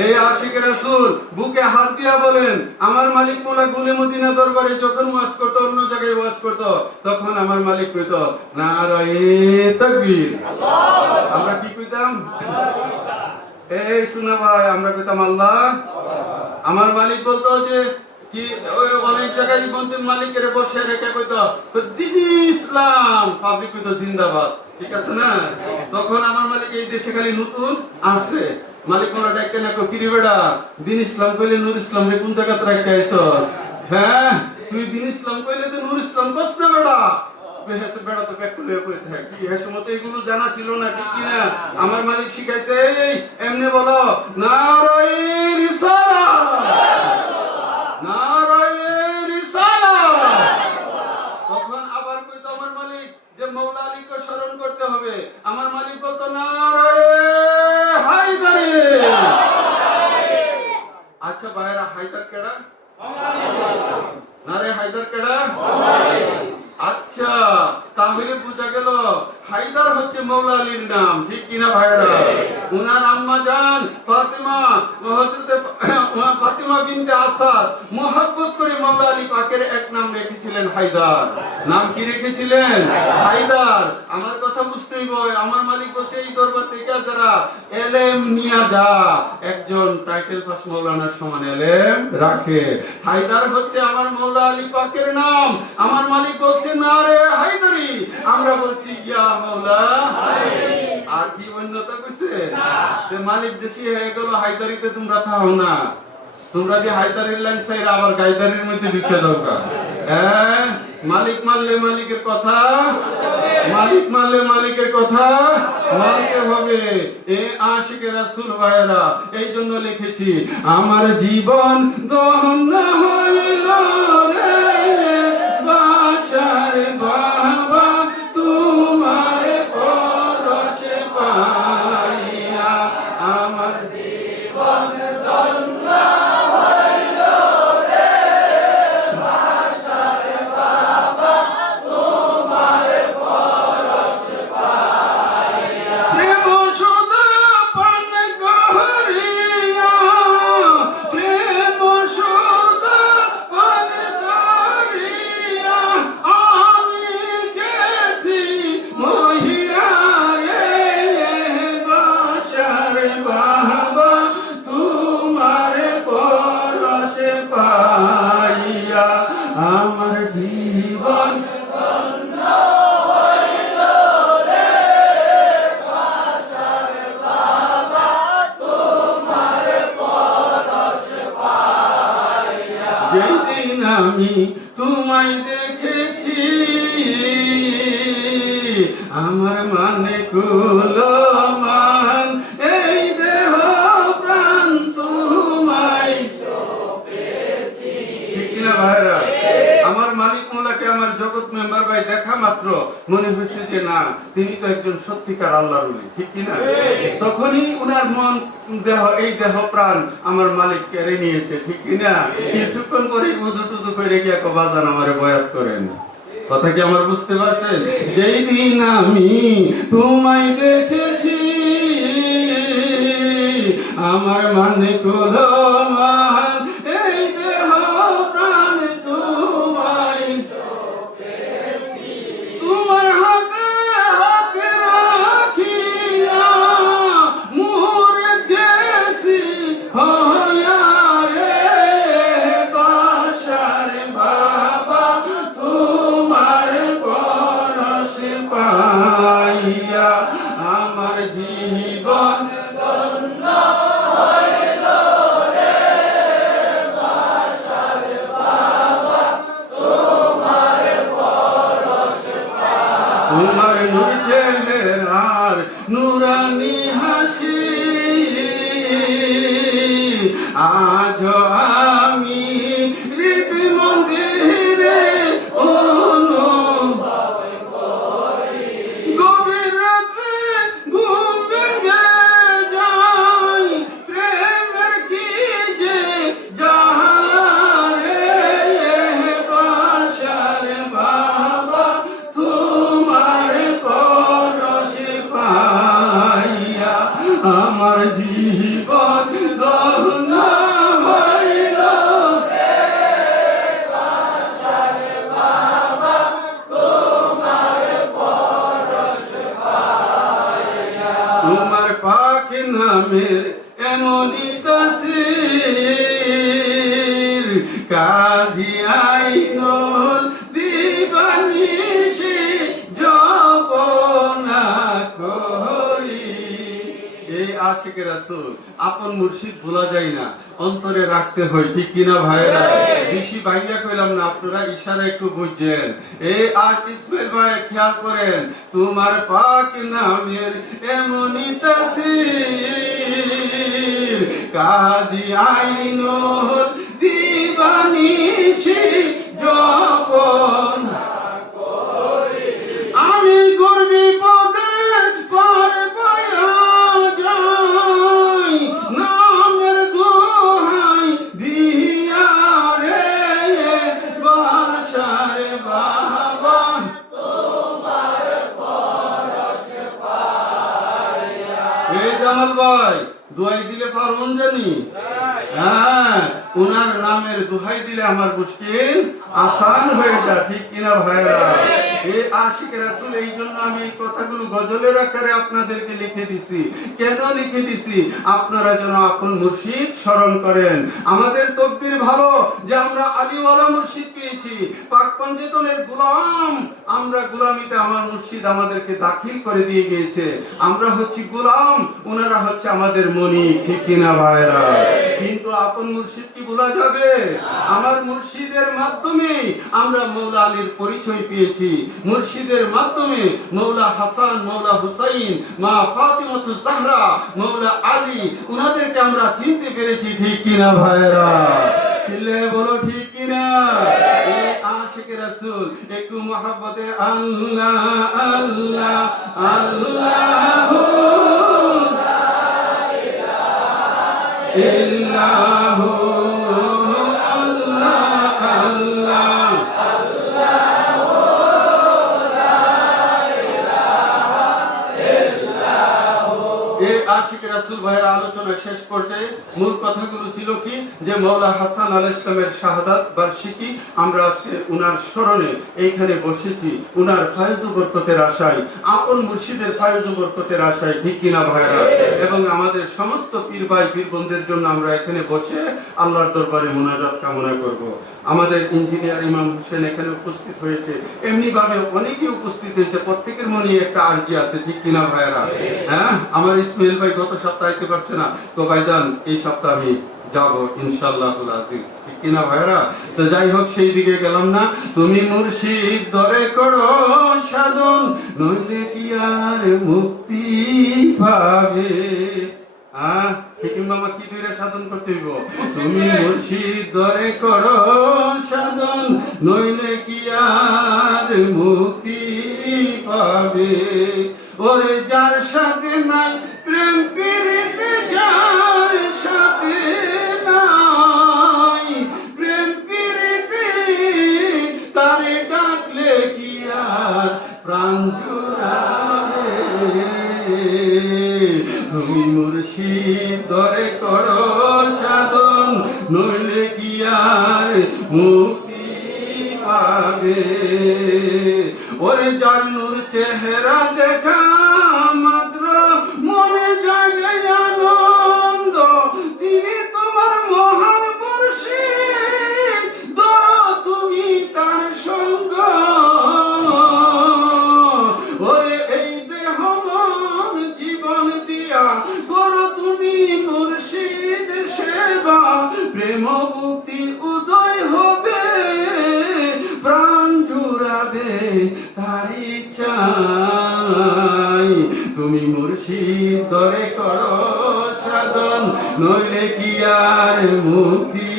এই আশিক রাসূল বুকে হাত দিয়া বলেন, আমার মালিক মোলা গুলে মদিনা দরবারে যখন ওয়াজ করত, অন্য জায়গায় ওয়াজ করত, তখন আমার মালিক কইত নারায়ে তাকবীর। আমরা কি কইতাম? এই শোনা ভাই, আমরা কইতাম আল্লাহ। আমার মালিক বলতো যে কি, ওই অনেক জায়গায় বলতে মালিকের বসে রেখে কইতো দিন ইসলাম, পাবলিক কইতো জিন্দাবাদ। ঠিক আছে না? তখন আমার মালিক এই দেশে খালি নতুন আসছে, মালিক মোরা ডাইকে না কি রে বেড়া, দিন ইসলাম কইলে নূর ইসলাম রে কোন জায়গা রাখতে আইছস? হ্যাঁ, তুই দিন ইসলাম কইলে তো নূর ইসলাম কস না বেড়া। বেহেসে বেড়া তো ব্যাক করলে কই থাকে কি এর সময় এগুলো জানা ছিল না। ঠিক কি না? আমার মালিক শিখাইছে এই এমনি বলো নারায়ে রিসালাত, নারায়ে রিসালাত। তখন আবার কইতো আমার মালিক যে মাওলা আলীকে স্মরণ করতে হবে। আমার মালিক বলতো নারায়ে হায়দারি। আচ্ছা ভাইরা, হায়দার কেডা? নারে হায়দার কেডা? আচ্ছা, তাহলে বুঝা গেল হায়দার হচ্ছে মাওলা আলীর নাম। ঠিক কিনা ভাইরা? উনার আম্মা জান ফাতেমা, হযরত ফাতেমা বিনতে আসাদ মুহাব্বত করে মাওলা আলী পাকের এক নাম রেখেছিলেন হায়দার। নাম কি রেখেছিলেন? হায়দার। আমার কথা বুঝতেই বই, আমার মালিক বলছে এই দরবার থেকে যারা এলেম নিয়া যা, একজন টাইটেল পাস মাওলানার সমান এলেম রাখে। হায়দার হচ্ছে আমার মাওলা আলী পাকের নাম। আমার মালিক বলছে নারে হায়দারি, আমরা বলছি ইয়া মাওলা হায়দারি। আর কি অন্যতা কইছে? যে মালিক দেশি হয়ে গেল, হায়দারিতে তোমরা থাও না, তোমরা যে হায়দারির লাইন চাইরা আবার গায়দারির মধ্যে ঢুকে দাও কা। হ্যাঁ, মালিক মানলে মালিকের কথা, মালিক মানলে মালিকের কথা মানতে হবে। এ আশিক রাসূল ভাইরা, এই জন্য লিখেছি আমার জীবন ধন্য হইল রে বাসার বাবা তোমার পরশে পাইয়া। আমার জীবন ধন্য হইল রে বাসার বাবা তোমার পরশে পাইয়া। প্রেম শুধু পান করিয়া, প্রেম শুধু পান করিয়া আমি তোমায় দেখেছি, আমার মানে কুলো মান এই দেহ প্রাণ তোমায় পেয়েছি। ঠিক কিনা ভাইরা? আমার মালিক মোলাকে আমার জগৎ মেম্বার ভাই দেখা মাত্র মনে হয়েছে যে না, তিনি তো একজন সত্যিকার আল্লাহর ওলি। ঠিক কিনা? তখনই উনার মন দেহ, এই দেহ প্রাণ আমার মালিক কেড়ে নিয়েছে। ঠিক কিনা? কিছুক্ষণ পরে উজু টুজু করে গিয়ে বাজান আমারে বয়াত করেন। কথা কি আমার বুঝতে পারছেন? যেই দিন আমি তোমায় দেখেছি, আমার মানে কুলো মান এই দেহ প্রাণ তোমায় পেয়েছি। তোমার হাতে হাতে রাখিয়া মুরে গেছি হইয়া রে বাসার বাবা, তোমার পরশ পাইয়া আমার জীবন ধন্য হইল রে বাসার বাবা, তোমার পরশ পাইয়া। তোমার নূর চেহারার নূরানি হাসি আজ আমি হৃদ মন্দিরে অনুভব করি। গভীর রাত্রে ঘুম ভেঙে যায়, প্রেমের কি যে জ্বালা রে বাসার বাবা, তোমার পরশ পাইয়া আমার জীবন ধন্য হইল রে বাসার বাবা, তোমার পরশ পাইয়া। তোমার পাক নামের এমনই তাসির কাজী আইনুল দিবানিশি জপনা করি। এই আশিকে রাসূল আপন মুর্শিদ ভোলা যায় না, অন্তরে রাখতে হয়। ঠিক কিনা ভাইরা? বেশি বাইয়া কইলাম না, আপনারা ইশারা একটু বুঝছেন। এই আজ ইসমাইল ভাই খেয়াল করেন, তোমার পাক নামের এমনই তাসির কাজী আইনুল দিবানিশি জপনা করি। আমি গর্বি পদে পার পায়া যাই, নামের দোহাই দিয়া রে বাসার বাবা, তোমার পরশ পাইয়া। এই জামাল ভাই দোহাই দিলে পারবেন জানি? হ্যাঁ, উনার নামের দোহাই দিলে আমার মুশকিল আসান হয়ে যায়। ঠিক কিনা ভাইরা? এই আশিক রাসূল, এই জন্য আমি এই কথাগুলো গজলের আকারে আপনাদেরকে লিখে দিছি। কেন লিখে দিছি? আপনারা যেন আপন মুর্শিদ স্মরণ করেন। আমাদের তকদির ভালো যে আমরা আলিওয়ালা মুর্শিদ পেয়েছি, পাক পঞ্জেতনের গোলাম। আমরা গোলামিতে আমার মুর্শিদ আমাদেরকে দাখিল করে দিয়ে গিয়েছে। আমরা হচ্ছি গোলাম, ওনারা হচ্ছে আমাদের মনি। ঠিক কিনা ভাইরা? কিন্তু আপন মুর্শিদ কি ভোলা যাবে? আমার মুর্শিদের মাধ্যমে আমরা মৌলা আলীর পরিচয় পেয়েছি। মুর্শিদের মাধ্যমে মৌলা হাসান, মৌলা হুসাইন, মা ফাতিমাতুজ জাহরা, মৌলা আলী, উনাদেরকে আমরা চিনতে পেরেছি। ঠিক কিনা ভাইরা? চিল্লে বলো ঠিক কিনা? এই আশিক রাসূল একটু মহব্বতে আল্লাহ আল্লাহ আল্লাহু ইল্লাহু আল্লাহ আল্লাহ আল্লাহু লা ইলাহা ইল্লাহু। এই আশিক রাসূল ভাইয়ের আলোচনা শেষ পর্যায়ে মূল কথাগুলো ছিল কি, যে মৌলা হাসান আলাইহিস সালামের শাহাদাত বার্ষিকী, আমরা আজকে উনার স্মরণে এইখানে বসেছি উনার ফয়েজ ও বরকতের আশায়, আপন মুর্শিদের ফয়েজ ও বরকতের আশায়। ঠিক কিনা ভাইরা? এবং আমাদের সমস্ত পীর ভাই পীর বোনদের জন্য আমরা এখানে বসে আল্লাহর দরবারে মুনাজাত কামনা করব। আমাদের ইঞ্জিনিয়ার ইমাম হোসেন এখানে উপস্থিত হয়েছে, এমনি ভাবে অনেকেই উপস্থিত হয়েছে, প্রত্যেকের মনে একটা আরজি আছে। ঠিক কিনা ভাইরা? হ্যাঁ, আমার ইসমাইল ভাই গত সপ্তাহে আসতে পারছে না, তো ভাইজান এই সপ্তাহ আমি যাব ইনশাআল্লাহ আজিজ, ঠিক কিনা ভাইরা? তো যাই হোক, সেই দিকে গেলাম না। তুমি মুর্শিদ দরে করো সাধন, নইলে কি আর মুক্তি পাবে। হিকিম মামা কি দূরে সাধন করতে হইব? তুমি মুর্শিদ দরে করো সাধন, নইলে কি আর মুক্তি পাবে। ওরে যার সাথে নাই প্রেম প্রীতি, যার সাথে নাই প্রেম প্রীতি, তারে ডাকলে কি আর প্রাণ জুড়াবে। তুমি মুর্শিদ দরে করো সাধন, নইলে কি আর মুক্তি পাবে। ওরে যার নূর চেহারা দেখা মাত্র মনে জাগে আনন্দ, তিনি তোমার মহান মুর্শিদ, ধরো তুমি তার সঙ্গ। ওরে এই দেহ মন জীবন দিয়া করো তুমি মুর্শিদ সেবা, প্রেম ভক্তি উদয় হবে, প্রাণ জুড়াবে তারি চাই। তুমি মুর্শিদ দরে করো সাধন, নইলে কি আর মুক্তি।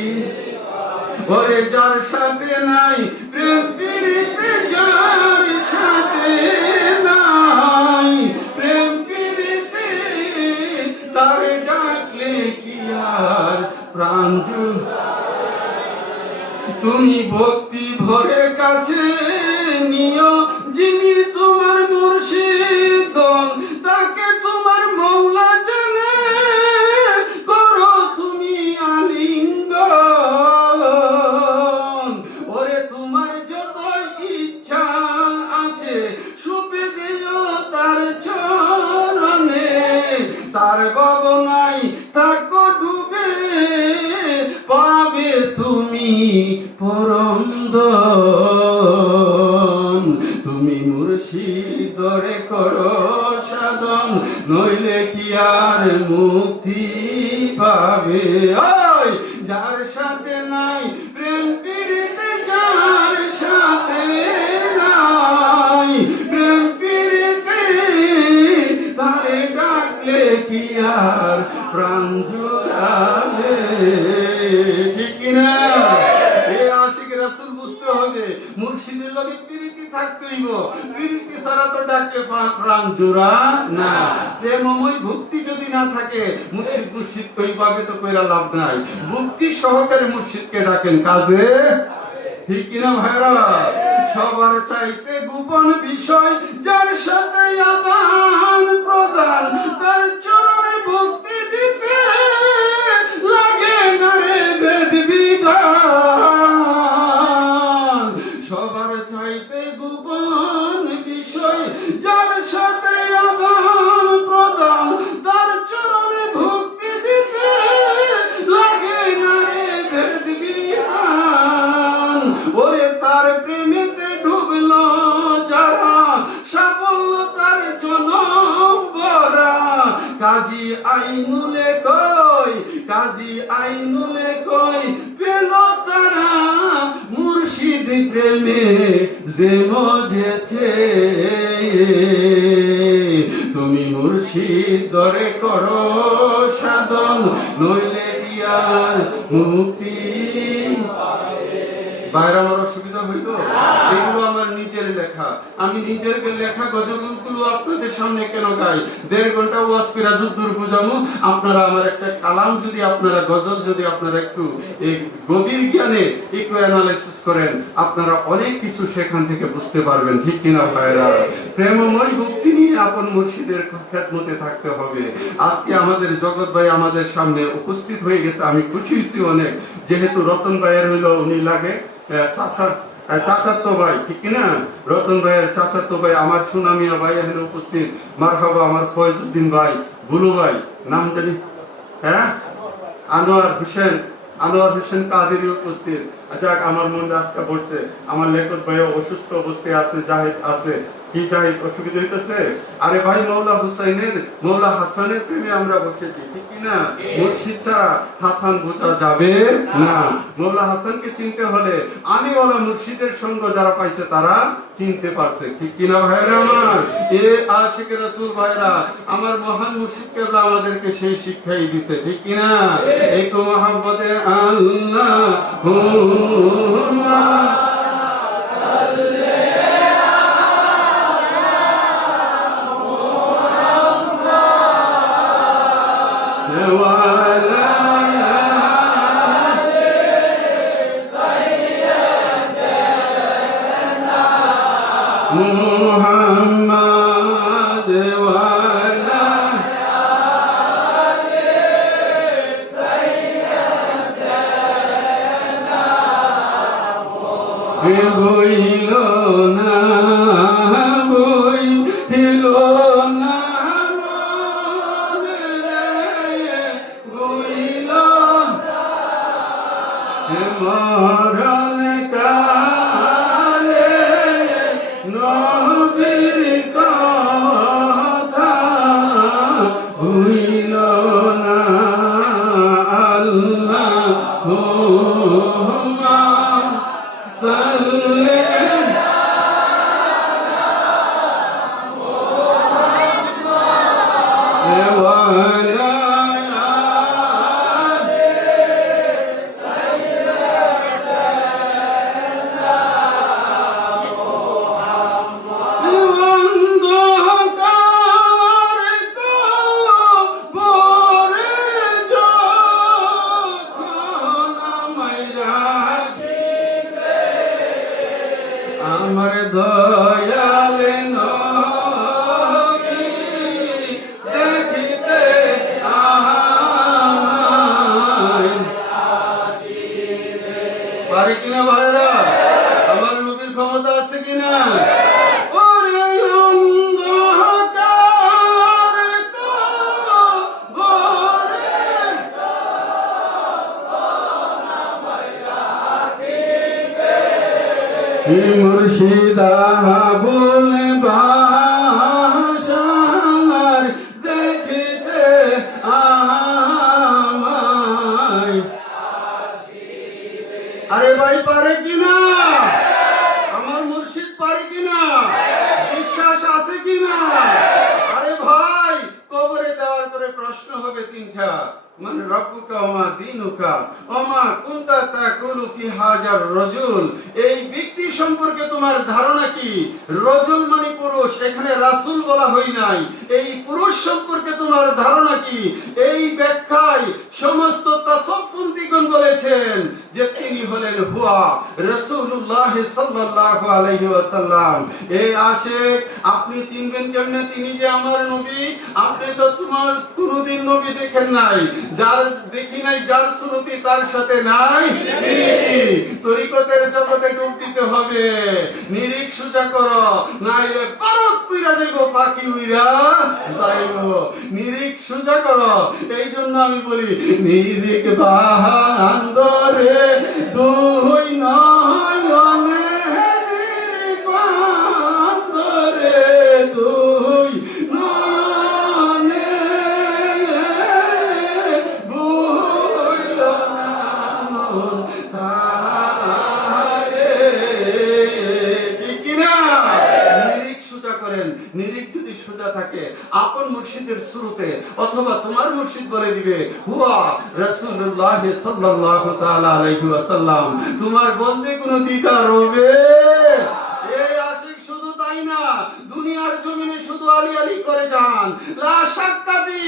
ওরে যার সাথে নাই প্রেম প্রীতি, যার সাথে নাই প্রেম প্রীতি, তারে ডাকলে কি আর প্রাণ তুমি ভক্তি ভরে কাছে নিও, যিনি তোমার মুর্শিদ, তাকে তোমার মৌলা জেনে করো তুমি আলিঙ্গন। ওরে তোমার যত ইচ্ছা আছে সুপে দিও তার চরণে, তার ভাবনায় থাকো ডুবে, পাবে তুমি পরম ধন। তুমি মুর্শিদ দরে করো সাধন, নইলে কি আর মুক্তি পাবে। ওই যার সাথে নাই প্রেম প্রীতি, যার সাথে নাই প্রেম প্রীতি, তারে ডাকলে কি আর প্রাণ জুড়াবে। ঠিক কিনা? এই আশিক রাসূল বুঝতে হবে, মুর্শিদের লগে প্রীতি থাকতে হইব, প্রীতি ছাড়া তো ডাকলে প্রাণ জোড়া না। প্রেমময় ভক্তি যদি না থাকে, মুর্শিদ মুর্শিদ কইভাবে তো কইরা লাভ নাই। ভক্তি সহকারে মুর্শিদকে ডাকেন কাজে, ঠিক কিনা ভাইরা? সবার চাইতে গোপন বিষয়, যার সাথে আদান প্রদান, তার চরণে ভক্তি দিতে লাগে না রে বেদ বিধান। সবার চাইতে গোপন বিষয়, যার সাথে আদান প্রদান, তার চরণে ভক্তি দিতে লাগে না রে বেদ বিধান। ওরে তার প্রেমেতে ডুবলো যারা, সাফল্য তার জনম ভরা। কাজী আইনুলে কই, কাজী আইনুলে কই, পেল তারা মুর্শিদ প্রেমে যে মজেছে। তুমি মুর্শিদ দরে করো সাধন, নইলে কি আর মুক্তি। বাইরে আমার অসুবিধা হইল? এগুলো আমার নিজের লেখা, আমি নিজের লেখা গজলগুলো আপনাদের সামনে কেন গাই? 1.5 ঘন্টা ওয়াজ কইরা যুদ্ধর বুঝামু, আপনারা আমার একটা কালাম যদি আপনারা গজল যদি আপনারা একটু এই গভীর জ্ঞানে একটু অ্যানালাইসিস করেন, আপনারা অনেক কিছু সেখান থেকে বুঝতে পারবেন। ঠিক কিনা ভাইরা? প্রেমময় ভক্তি নিয়ে আপন মুর্শিদের খেদমতে থাকতে হবে। আজকে আমাদের জগৎ ভাই আমাদের সামনে উপস্থিত হয়ে গেছে, আমি খুশি হয়েছি অনেক, যেহেতু রতন ভাইয়ের হইলো উনি লাগে চাচাতো ভাই, ঠিক কিনা? রতন ভাইয়ের চাচাতো ভাই, আমার সুনামিয়া ভাই এখানে উপস্থিত। মারহাবা আমার ফয়জউদ্দিন ভাই, বুলু ভাই নাম জানি, হ্যাঁ আনোয়ার হোসেন, আনোয়ার হোসেন কাদেরী উপস্থিত। যাক, আমার মনে আজকে পড়ছে আমার লেখক ভাই অসুস্থ অবস্থায় আছে, জাহেদ আছে, কি যাই অসুবিধা হইতেছে? আরে ভাই, মৌলা হুসাইনের মৌলা হাসানের প্রেমে আমরা বসেছি, ঠিক কি না? মুর্শিদ ছাড়া হাসান বোঝা যাবে না। মৌলা হাসানকে চিনতে হলে আলিওয়ালা মুর্শিদের সঙ্গ যারা পাইছে তারা চিনতে পারছে, ঠিক কি না ভাইরা আমার? এ আশিক রাসূল ভাইরা, আমার মহান মুর্শিদ কেবলা আমাদেরকে সেই শিক্ষাই দিছে, ঠিক কি না? এই তো মোহাম্মদে আল্লাহুম্মা Muhammad wala boil na boil na boil maran kale নবীর কথা হইল না। আল্লাহুম্মা সাল্লি আমার দয়াল নবী দেখিতে আমায় পারে কিনা ভাইরা? আমার নবীর ক্ষমতা আছে কিনা? ওরে অন্ধকার কবরে মুর্শিদা বলে বাসার দেখিতে আমায়। আরে ভাই, পারে কিনা? আমার মুর্শিদ পারে কিনা? বিশ্বাস আছে কিনা? আরে ভাই, কবরে দেওয়ার পরে প্রশ্ন হবে তিনটা। মান রাব্বুকা ওয়া দীনুকা ওয়া মা কুনতা তাকুলু ফি হাজার রাজুল। এই ব্যক্তি সম্পর্কে তোমার ধারণা কি? রাজুল মানে পুরুষ, এখানে রাসূল বলা হয় নাই। এই পুরুষ সম্পর্কে তোমার ধারণা কি? এই ব্যাখ্যায় সমস্ত তাসাউফপন্থীগণ বলেছেন যে তিনি হলেন হুয়া রাসূলুল্লাহ সাল্লাল্লাহু আলাইহি ওয়াসাল্লাম। এই আশিক, আপনি চিনবেন কেমনে তিনি যে আমার নবী? আপনি তো তোমার কোনদিন নবী দেখেন নাই। যার দেখি নাই, যার সুরতি তার সাথে নাই। তরিকতের জগতে ডুব দিতে হবে, নিরিখ সোজা করো, নাইলে পারত কইরা যাইব, পাখি উইরা যাইব। নিরিখ সোজা করো। এই জন্য আমি বলি, নিরিখ বাহান্দরে দুই নয়নে, নিরিখ বাহান্দরে দুই নয়নে নিরিখ যদি সোজা থাকে আপন মুর্শিদের সুরতে, অথবা তোমার মুর্শিদ বলে দিবে হুয়া রাসূলুল্লাহ সাল্লাল্লাহু তাআলা আলাইহি ওয়াসাল্লাম, তোমার বলতে কোনো দ্বিধা হবে? এই আশিক শুধু তাই না, দুনিয়ার জমিনে শুধু আলী আলী করে যান, লা শাক্কা ফি,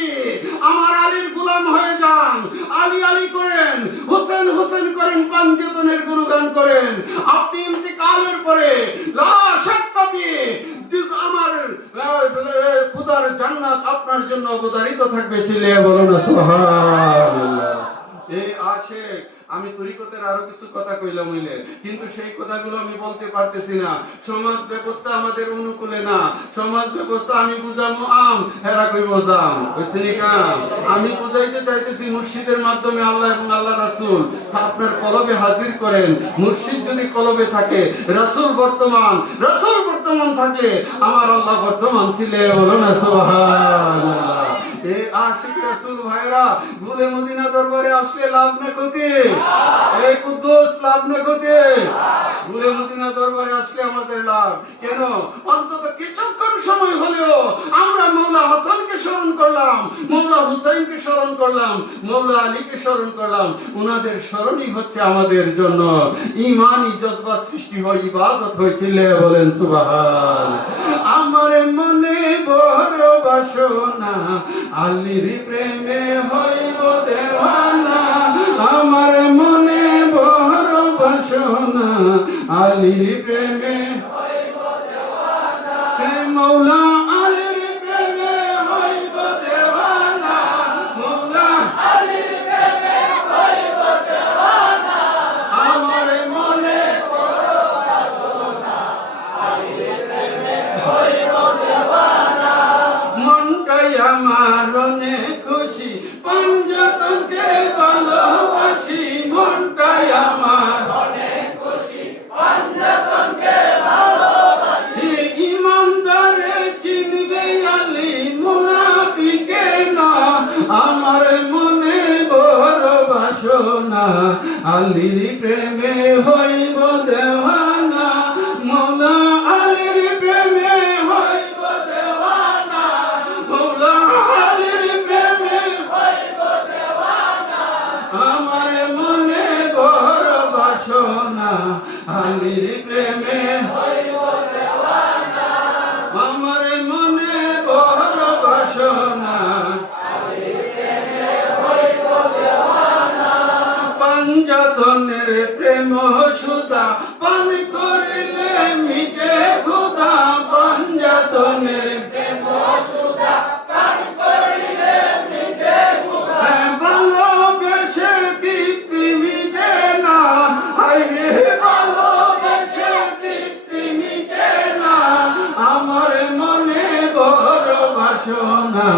আমার আলীর গোলাম হয়ে যান, আলী আলী করেন, হোসেন হোসেন করেন, পাঞ্জাতনের গুণগান করেন। আপনি ইন্তেকালের পরে লা শাক্কা ফি, আমার খোদার জান্নাত আপনার জন্য অবধারিত থাকবে। ছেলে বলো না সুবহানাল্লাহ। এই আশেক আমি তরিকতের আরো কিছু কথা কইলাম হইলে, কিন্তু সেই কথাগুলো আমি বলতে পারতেছি না। সমাজ ব্যবস্থা আমাদের অনুকূলে না। সমাজ ব্যবস্থা আমি বুঝামো আম, হেরা কইবো জাম, বুঝছেনি কাম। আমি বুঝাইতে চাইতেছি মুর্শিদের মাধ্যমে আল্লাহ এবং আল্লাহ রাসূল আপনার কলবে হাজির করেন। মুর্শিদ যদি কলবে থাকে, রাসূল বর্তমান থাকলে আমার আল্লাহ বর্তমান ছিলে, বলো না সুবহানাল্লাহ। এই আশিক রাসূল ভাইরা ভুলে মদিনা দরবারে আসলে লাভ না ক্ষতি? এই কুদ্দুস লাভ না ক্ষতি? ভুলে মদিনা দরবারে আসলে আমাদের লাভ। কেন? অন্তত কিছুক্ষণ সময় হলেও আমরা মৌলা হাসানকে স্মরণ করলাম, মৌলা হুসাইনকে স্মরণ করলাম, মৌলা আলীকে স্মরণ করলাম। উনাদের স্মরণই হচ্ছে আমাদের জন্য ঈমানি জজবা সৃষ্টি হয়, ইবাদত হয়েছিল, বলেন সুবহান। আমার মনে বড় বাসনা আলীর প্রেমে হইব দেওয়ানা। আমার মনে বড় বাসনা আলীর প্রেমে হইব দেওয়ানা। মৌলা আলীর প্রেমে হইব দেওয়ানা, মৌলা আলীর প্রেমে হইব দেওয়ানা। আমার মনে বড় বাসনা আলীর প্রেমে হইব দেওয়ানা। মনটাই আমার অনেক খুশি, পঞ্জতনকে ভালোবাসি। মনটাই আমার অনেক খুশি, পঞ্জতনকে ভালোবাসি। ইমানদারে চিনবে আলী, মুনাফিকে না। আমার মনে বড় বাসনা আলীর প্রেমে হইব দেওয়ানা। মৌলা আলীর প্রেমে হইব দেওয়ানা, মৌলা আলীর প্রেমে হইব দেওয়ানা। আমার মনে বড় বাসনা আলীর প্রেমে হইব দেওয়ানা। আমার মনে বড় বাসনা আলীর প্রেমে হইব দেওয়ানা। পঞ্জতনের প্রেম সুধা পান করিলে মিটে ক্ষুধা। পঞ্জতনের প্রেম সুধা পান করিলে মিটে ক্ষুধা। ভালোবেসে তৃপ্তি মিটে না, হায়রে ভালোবেসে তৃপ্তি মিটে না। আমার মনে বড় বাসনা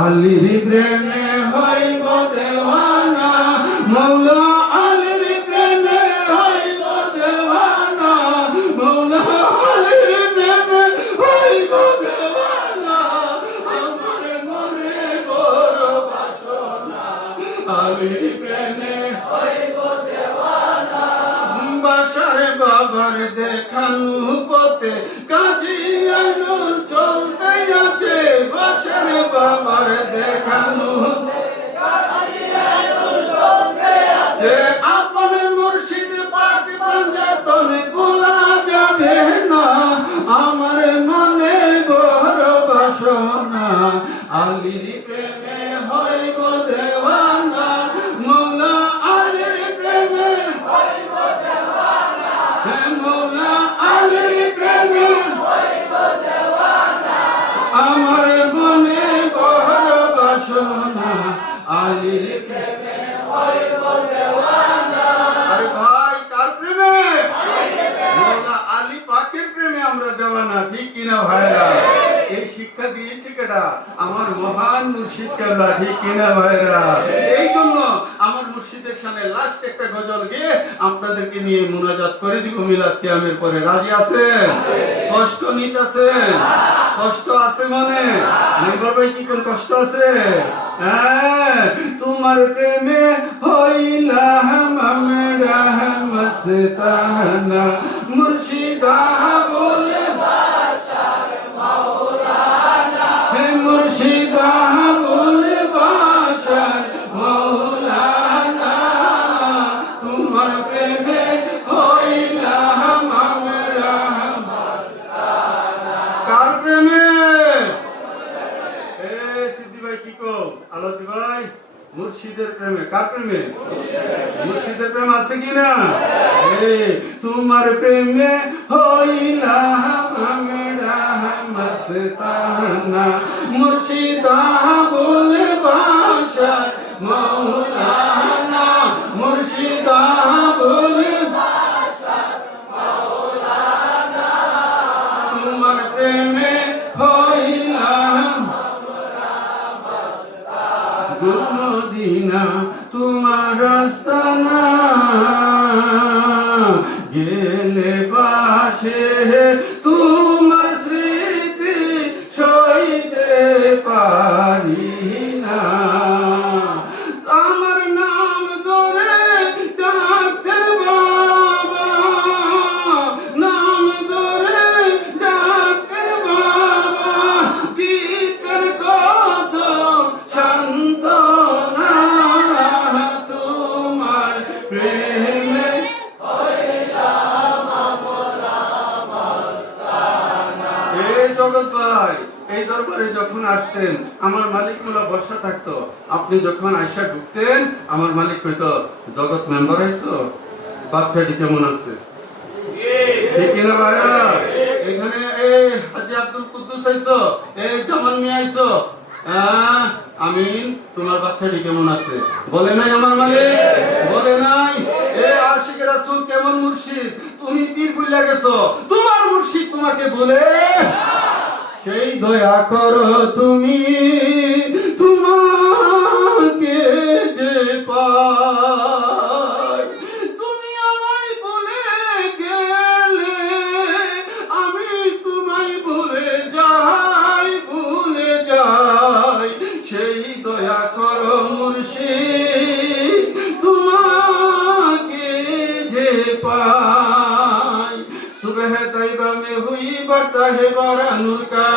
আলীর প্রেমে হইব দেওয়ানা। মৌলা আলীর প্রেমে হইব দেওয়ানা, মৌলা আলীর প্রেমে হইব দেওয়ানা। আমার মনে বড় বাসনা আলীর প্রেমে হইব দেওয়ানা। বাসার বাবার দেখানো পথে কাজী আইনুল চলতে আছে। বাসার বাবার দেখানো আপন মুর্শিদ পাক পঞ্জতন ভোলা যাবে না। আমার মনে বড় বাসনা আলীর প্রেমে হইব দেওয়ানা। মৌলা আলীর প্রেমে হইব দেওয়ানা, মৌলা আলীর প্রেমে হইব দেওয়ানা। আমার মনে বড় বাসনা আলীর প্রেমে হইব দেওয়ানা। আরে ভাই কার প্রেমে? মৌলা আলী পাকের প্রেমে আমরা দেওয়ানা, ঠিক কিনা ভাইরা? এই শিক্ষা দিয়েছে কেডা? আমার মহান মুর্শিদ কেবলা, ঠিক কিনা ভাইরা? এই জন্য আমার মুর্শিদের সামনে লাস্ট একটা গজল গিয়ে আপনাদেরকে নিয়ে মুনাজাত করে দিব মিলাদ কিয়ামের পরে। রাজি আছেন? কষ্ট নিতেছেন? কষ্ট আছে মনে? ভাই কি কোন কষ্ট আছে? হ্যাঁ, তোমার প্রেমে হইলাম আমরা মস্তানা। মুর্শিদা বলে বাসার মাওলানা, মুর্শিদা বলে বাসার মাওলানা। তোমার প্রেমে হইলাম আমরা মস্তানা। কার প্রেমে? সিদ্ধি ভাই কি কো? আলোতি ভাই মুর্শিদের প্রেমে। কার প্রেমে? মুর্শিদের প্রেম আছে কিনা? তোমার প্রেমে হইলাম আমরা মস্তানা। মুর্শিদা বলে বাসার মাওলানা। মদিনা তোমার আস্তানা গেলে পাশে তোমার স্মৃতি সইতে পারি না আমার নাম ধরে ডাকতে বাবা নাম ধরে ডাকতে বাবা দিতে কত সান্ত্বনা তোমার প্রেমে এই জগৎ ভাই এই দরবারে যখন আসতেন আমার মালিক মোলা বর্ষা থাকতো আপনি যখন আয়সা ঢুকতেন আমার মালিক কইতো জগৎ মেম্বার আইছো বাচ্চাটি কেমন আছে ঠিক না ভাইরা এখানে এই হাজী আব্দুল কুদ্দুস আইছো এই জামান মিয়া আইছো আমিন তোমার বাচ্চাটি কেমন আছে বলে নাই আমার মালিক বলে নাই এ আশিক রাসূল কেমন মুর্শিদ তুমি পীর ভুলে গেছো তোমার মুর্শিদ তোমাকে বলে সেই দয়া করো তুমি তোমাকে যে পাই তুমি আমায় ভুলে গেলে আমি তোমায় ভুলে যাই সেই দয়া করো মুর্শিদ তোমাকে যে পাই सुबह तैयबा में हुई बढ़ता है बारा नूर का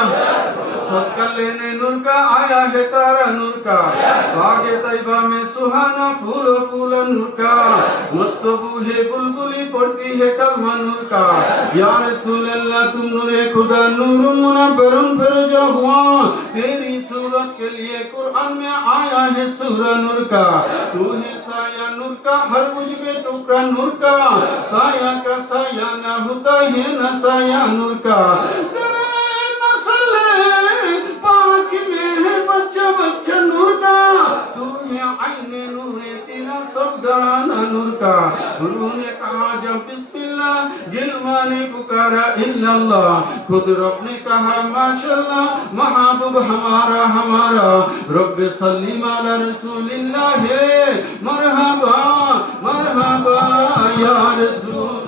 सदका लेने नूर का आया है तारा नूर का बागे तैयबा में सुहाना फूल फूल नूर का मस्त बूहे बुलबुली पड़ती है कलमा नूर का या रसूल अल्लाह तुम नूरे खुदा नूर मुनव्वरुन फिरोजा हुआ तेरी सूरत के लिए कुरान में आया है सूरा नूर का तू है साया नूर का हर कुछ के टुकड़ा नूर का साया का साया ना होता है ना साया नूर का तेरे नस्ल पाक में है बच्चा बच्चा नूर का तू है आईने नूर तेरा सब घराना नूर का गुरु ने कहा जब बिस्मिल्लाह गिलमा ने पुकारा इल्लल्लाह खुद रब ने कहा माशाअल्लाह महबूब हमारा हमारा रब सल्ली अला रसूलिल्लाह मरहबा मरहबा या रसूल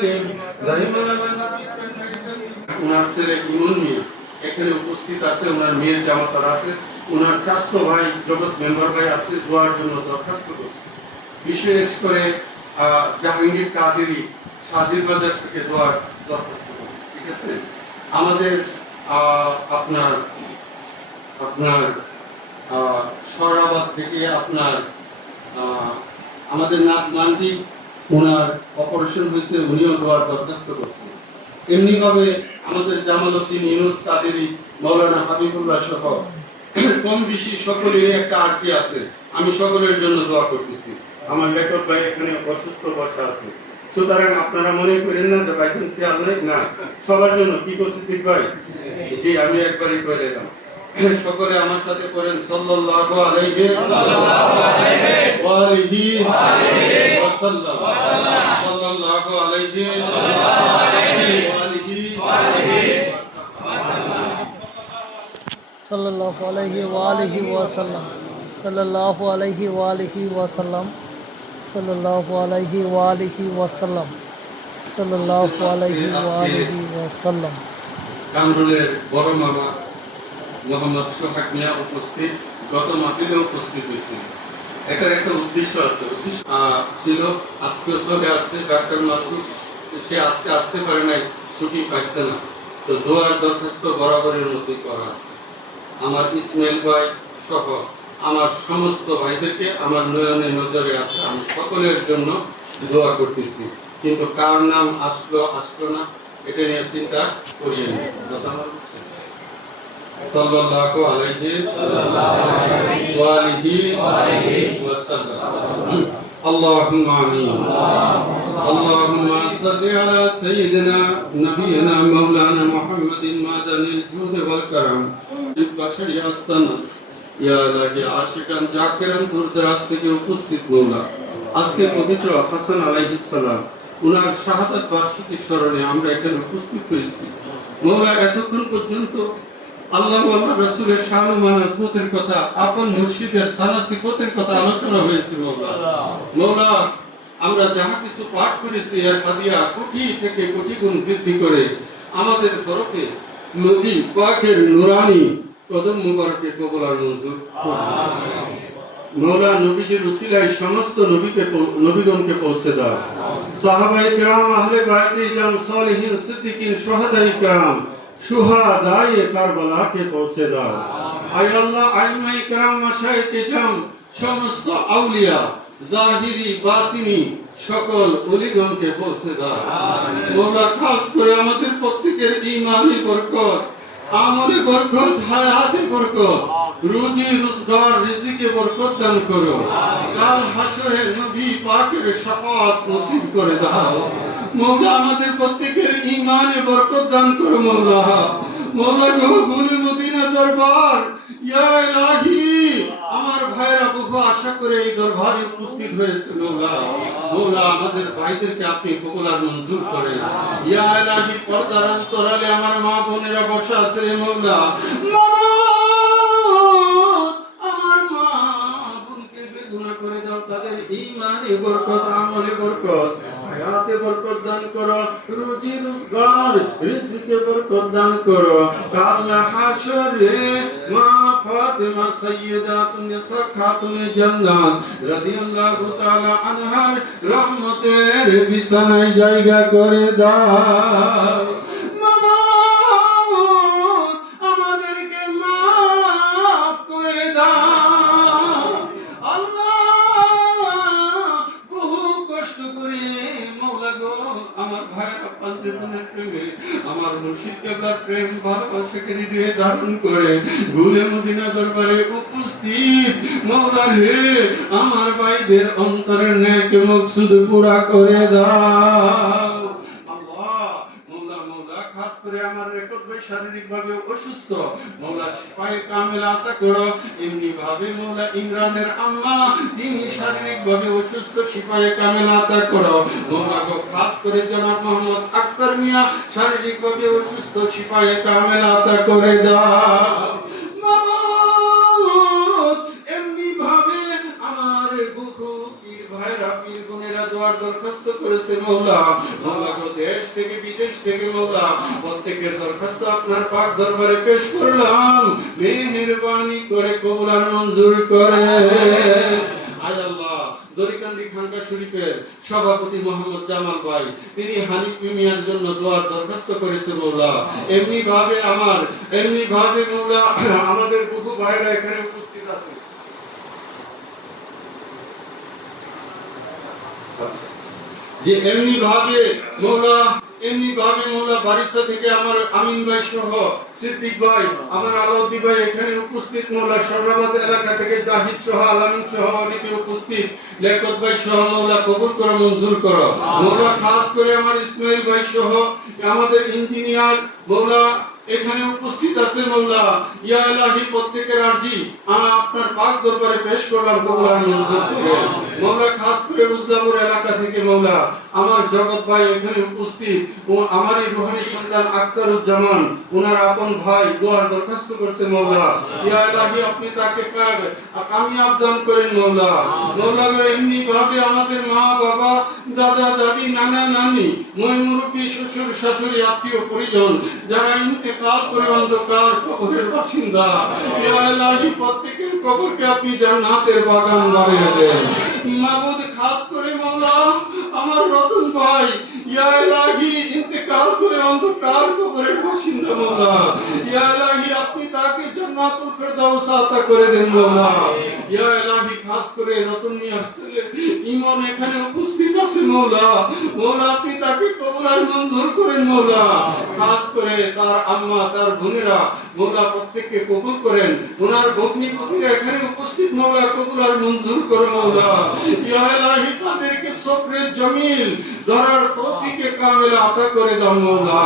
সাল্লিম দাইমান আলা নাবিয়িকা উনার ছেলে ইমন মিয়া এখানে উপস্থিত আছে, ওনার মেয়ের জামাতারা আছে, ওনার চাচতো ভাই জগৎ মেম্বার ভাই আছে, দোয়ার জন্য দরখাস্ত করছে। বিশেষ করে জাহাঙ্গীর কাদেরী সাজির বাজার থেকে দোয়ার দরখাস্ত করছে। ঠিক আছে, আমাদের আপনার আপনার সরাবাদ থেকে আপনার আমাদের নাথ মান্ডি ওনার অপারেশন হয়েছে, উনিও দোয়ার দরখাস্ত করছেন। এমনিভাবে আমাদের জামাল উদ্দিন ইউনুস কাদেরী, মাওলানা হাবিবুল্লাহ সহ কম বেশি সকলেরই একটা আরতি আছে। আমি সকলের জন্য দোয়া করতেছি। আমার লেখক ভাই এখানে অসুস্থ বসা আছে, সুতরাং আপনারা মনে করেন না যে ভাইজান খেয়াল নেই, না, সবার জন্য কি করছি ঠিক ভাই? জি, আমি একবারই করে দিলাম। সকলে আমার সাথে করেন সাল্লাল্লাহু আলাইহি ওয়া আলিহি ওয়াসাল্লাম, সাল্লাল্লাহু আলাইহি ওয়া আলিহি সাল্লাল্লাহু আলাইহি ওয়া আলিহি ওয়াসাল্লাম, সাল্লাল্লাহু আলাইহি ওয়া আলিহি ওয়াসাল্লাম, সাল্লাল্লাহু আলাইহি ওয়া আলিহি ওয়াসাল্লাম, সাল্লাল্লাহু আলাইহি ওয়া আলিহি ওয়াসাল্লাম। কামরুলের বড় মামা মোহাম্মদ সোহাগ মিয়া উপস্থিত, গত মাহফিলে উপস্থিত হয়েছিল। এটার একটা উদ্দেশ্য আছে, উদ্দেশ্য ছিল আজকে চলে আসছে ডাক্তার মাসুদ, সে আজকে আসতে পারে নাই, ছুটি পাইছে না, তো দোয়ার দরখাস্ত বরাবরের মতোই করা আছে। আমার ইসমাইল ভাই সহ আমার সমস্ত ভাইদেরকে আমার নয়নে নজরে আছে, আমি সকলের জন্য দোয়া করতেছি। কিন্তু কার নাম আসলো না এটা নিয়ে চিন্তা করিয়ে নি। সাল্লাল্লাহু আলাইহি ওয়া আলিহি ওয়াসাল্লাম। আল্লাহুম্মা আমিন। আল্লাহুম্মা সাল্লি আলা সাইয়্যিদিনা নাবিয়িনা মাওলানা মুহাম্মাদিন মাদানিল জুদ ওয়াল কারাম বাশারি আস্তানা ইয়া ইলাহি আশিকান জাকিরান দূরদরাজ থেকে উপস্থিত মওলা, আজকে পবিত্র হাসান আলাইহিস সালাম উনার শাহাদাত বার্ষিকীর স্মরণে আমরা এখানে উপস্থিত হয়েছি। মওলা, এতক্ষণ পর্যন্ত আল্লাহ আল্লাহ রাসূলের শান ও মানাজমতের কথা, আপন মুর্শিদের সানা সিফতের কথা আলোচনা হয়েছে। মওলা, আমরা যাহা কিছু পাঠ করেছি এর হাদিয়া কোটি থেকে কোটি গুণ বৃদ্ধি করে আমাদের তরফে নবী পাকের নূরানি কদম মুবারকে কবুল আর মঞ্জুর করুন। মওলা, নবীজির উসিলায় সমস্ত নবীগণকে পৌঁছে দাও। সাহাবায়ে কেরাম, আহলে বায়তে জাম, সালিহিন, সিদ্দিকিন, শুহাদায়ে কেরাম, শুহাদায়ে কারবালাকে পৌঁছে দাও। আয় আল্লাহ, আইমায়ে কেরাম, মাশায়েখে জাম, সমস্ত আউলিয়া জাহিরি বাতিনি সকল ওলিগণকে পৌঁছে দাও। মওলা, খাস করে আমাদের প্রত্যেকের ঈমানি বরকত, আমলে বরকত, হায়াতে বরকত, রুজি রোজগার রিজিকে বরকত দান করো। কাল হাসরে নবী পাকের শাফাত নসিব করে দাও। মওলা, আমাদের প্রত্যেকের ঈমানে বরকত দান করো। মওলা গো, গুনে মদিনা দরবার, ইয়া ইলাহি, আমার ভাইরা বহু আশা করে এই দরবারে উপস্থিত হয়েছে। মওলা, আমাদের ভাইদেরকে আপনি কবুল আর মঞ্জুর করেন। ইয়া ইলাহি, পর্দার অন্তরালে আমার মা বোনেরা বসা আছে। মওলা, আমার মা বোনকে বেগুনা করে দাও, তাদের ঈমানে বরকত, আমলে বরকত, হায়াতে বরকত দান করো, রুজি রোজগার রিজিকে বরকত দান করো। কাল হাসরে মা ফাতেমা সাইয়্যিদাতুন নিসা খাতুনে জান্নাত রাদিয়াল্লাহু তাআলা আনহার রহমতের বিছানায় জায়গা করে দাও। আমাদেরকে মাফ করে দাও। আল্লাহ, বহু কষ্ট করে মওলা গো আমার ভাইয়েরা পাঞ্চেতনের প্রেমে, আমার মুর্শিদ কেবলার প্রেম ভালোবাসাকে হৃদয়ে ধারণ করে গুলে মদিনা দরবারে উপস্থিত। মওলা রে, আমার ভাইদের অন্তরের নেক মকসুদ পুরা করে দাও। খাস করে আমার রেকর্ড ভাই শারীরিক ভাবে অসুস্থ, মওলা শিফায়ে কামিল আতা করো। এমনি ভাবে মওলা ইমরানের আম্মা, তিনি শারীরিক ভাবে অসুস্থ, শিফায়ে কামিল আতা করো। মওলা গো, খাস করে জনাব মোহাম্মদ আক্তার মিয়া শারীরিক ভাবে অসুস্থ, শিফায়ে কামিল আতা করে দাও। এমনি ভাবে আমার বুকু পীর ভাইরা পীর বোনেরা দোয়ার দরখাস্ত করেছে মওলা। মওলা গো, দেশ থেকে বিদেশ থেকে মওলা প্রত্যেকের দরখাস্ত আপনার পাক দরবারে পেশ করলাম, মেহেরবানি করে কবুল আর মঞ্জুর করে। আয় আল্লাহ, দরিকান্দি খানকা শরীফের সভাপতি মোহাম্মদ জামাল ভাই, তিনি হানিফ মিয়ার জন্য দোয়ার দরখাস্ত করেছে মওলা। এমনি ভাবে মওলা আমাদের বহু ভাইরা এখানে উপস্থিত আছে। যে এমনি ভাবে মওলা বারিশা থেকে আমার আমিন ভাই সহ সিদ্দিক ভাই, আমার আলাউদ্দিন ভাই এখানে উপস্থিত। মওলা সররাবাদ এলাকা থেকে জাহিদ সহ আলামিন সহ অনেকে উপস্থিত। লেখত ভাই সহ মওলা কবুল করো, মঞ্জুর করো মওলা। খাস করে আমার ইসমাইল ভাই সহ আমাদের ইঞ্জিনিয়ার মওলা এখানে উপস্থিত আছে মওলা। ইয়া ইলাহি, প্রত্যেকের আরজি আপনার পাক দরবারে পেশ করলাম, কবুল আর মঞ্জুর করে মওলা। খাস করে উজলাপুর এলাকা থেকে মওলা আমার জগৎ ভাই এখানে উপস্থিত ও আমারই রুহানি সন্তান আখতারুজ্জামান, ওনার আপন ভাই দোয়ার দরখাস্ত করছে মওলা। ইয়া ইলাহি, আপনি তাকে কামিয়াব দান করেন মওলা। মওলা গো, এমনি ভাবে আমাদের মা বাবা, দাদা দাদি, নানা নানি, মই মুরব্বি, শ্বশুর শাশুড়ি, আত্মীয় পরিজন যারা ইন্তেকাল করে অন্ধকার কবরের বাসিন্দা, ইয়া ইলাহি প্রত্যেকের কবরকে আপনি জান্নাতের বাগান বানিয়ে দেন মাবুদ। খাস করে মওলা আমার রতন ভাই, ইয়া ইলাহি ইন্তেকাল করে অন্ধকার কবরের বাসিন্দা মওলা। ইয়া ইলাহি আপনি তাকে জান্নাতুল ফেরদাউস আতা করে দেন মওলা। ইয়া ইলাহি খাস করে রতন মিয়ার ছেলে ইমন এখানে উপস্থিত আছে মওলা। মওলা আপনি তাকে কবুল আর মঞ্জুর করেন মওলা। খাস করে তার আম্মা, তার বোনেরা মওলা প্রত্যেককে কবুল করেন। ওনার ভগ্নী পুত্ররা এখানে উপস্থিত মওলা, কবুল আর মঞ্জুর করো মওলা। ইয়া ইলাহি তাদেরকে সবরে জমিল ধরার তৌফিকে কামিল আতা করে দাও মওলা।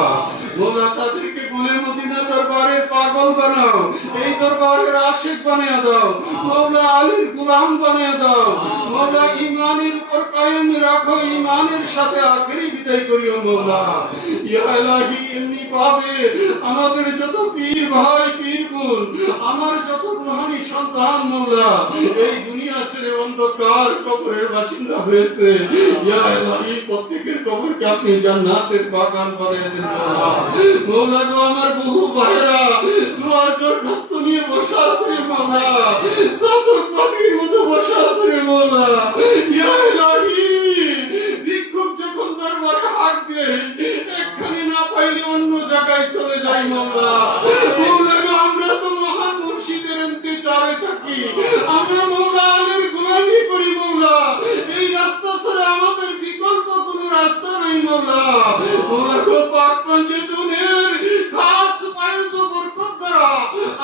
মওলা তাদেরকে গুলে মদিনা দরবারের পাগল বানাও, এই দরবারের আশিক বানিয়ে দাও মওলা, আলীর গোলাম বানিয়ে দাও মওলা। ঈমানের উপর কায়েম রাখো, ঈমানের সাথে আখেরি বিদায় করিও মওলা। ইয়া ইলাহি এমনি ভাবে আমাদের যত পীর ভাই, পীর বোন, আমার যত রুহানি সন্তান মওলা এই দুনিয়া ছেড়ে অন্ধকার কবরের বাসিন্দা হয়েছে, ইয়া ইলাহি প্রত্যেকের কবরকে আপনি জান্নাতের বাগান বানিয়ে দেন মওলা। মওলা গো, আমার বহু ভাইরা দুয়ার দরখাস্ত নিয়ে বসে আছে রে মওলা, সাধক পাখির মতো বসে আছে রে মওলা। ইয়া ইলাহি ভিক্ষুক যখন দরবারে হাত দিয়ে একখানি না পাইলে অন্য জায়গায় চলে যায় মওলা। মওলা গো, আমরা তো মহান মুর্শিদের ইন্তজারে থাকি, আমরা মওলা আলীর গোলামি করি মওলা। এই রাস্তা ছাড়া আমাদের বিকল্প কোনো রাস্তা নাই মওলা। মওলা গো, পাক পঞ্জেতুনের খাস পায়জ বরকত দ্বারা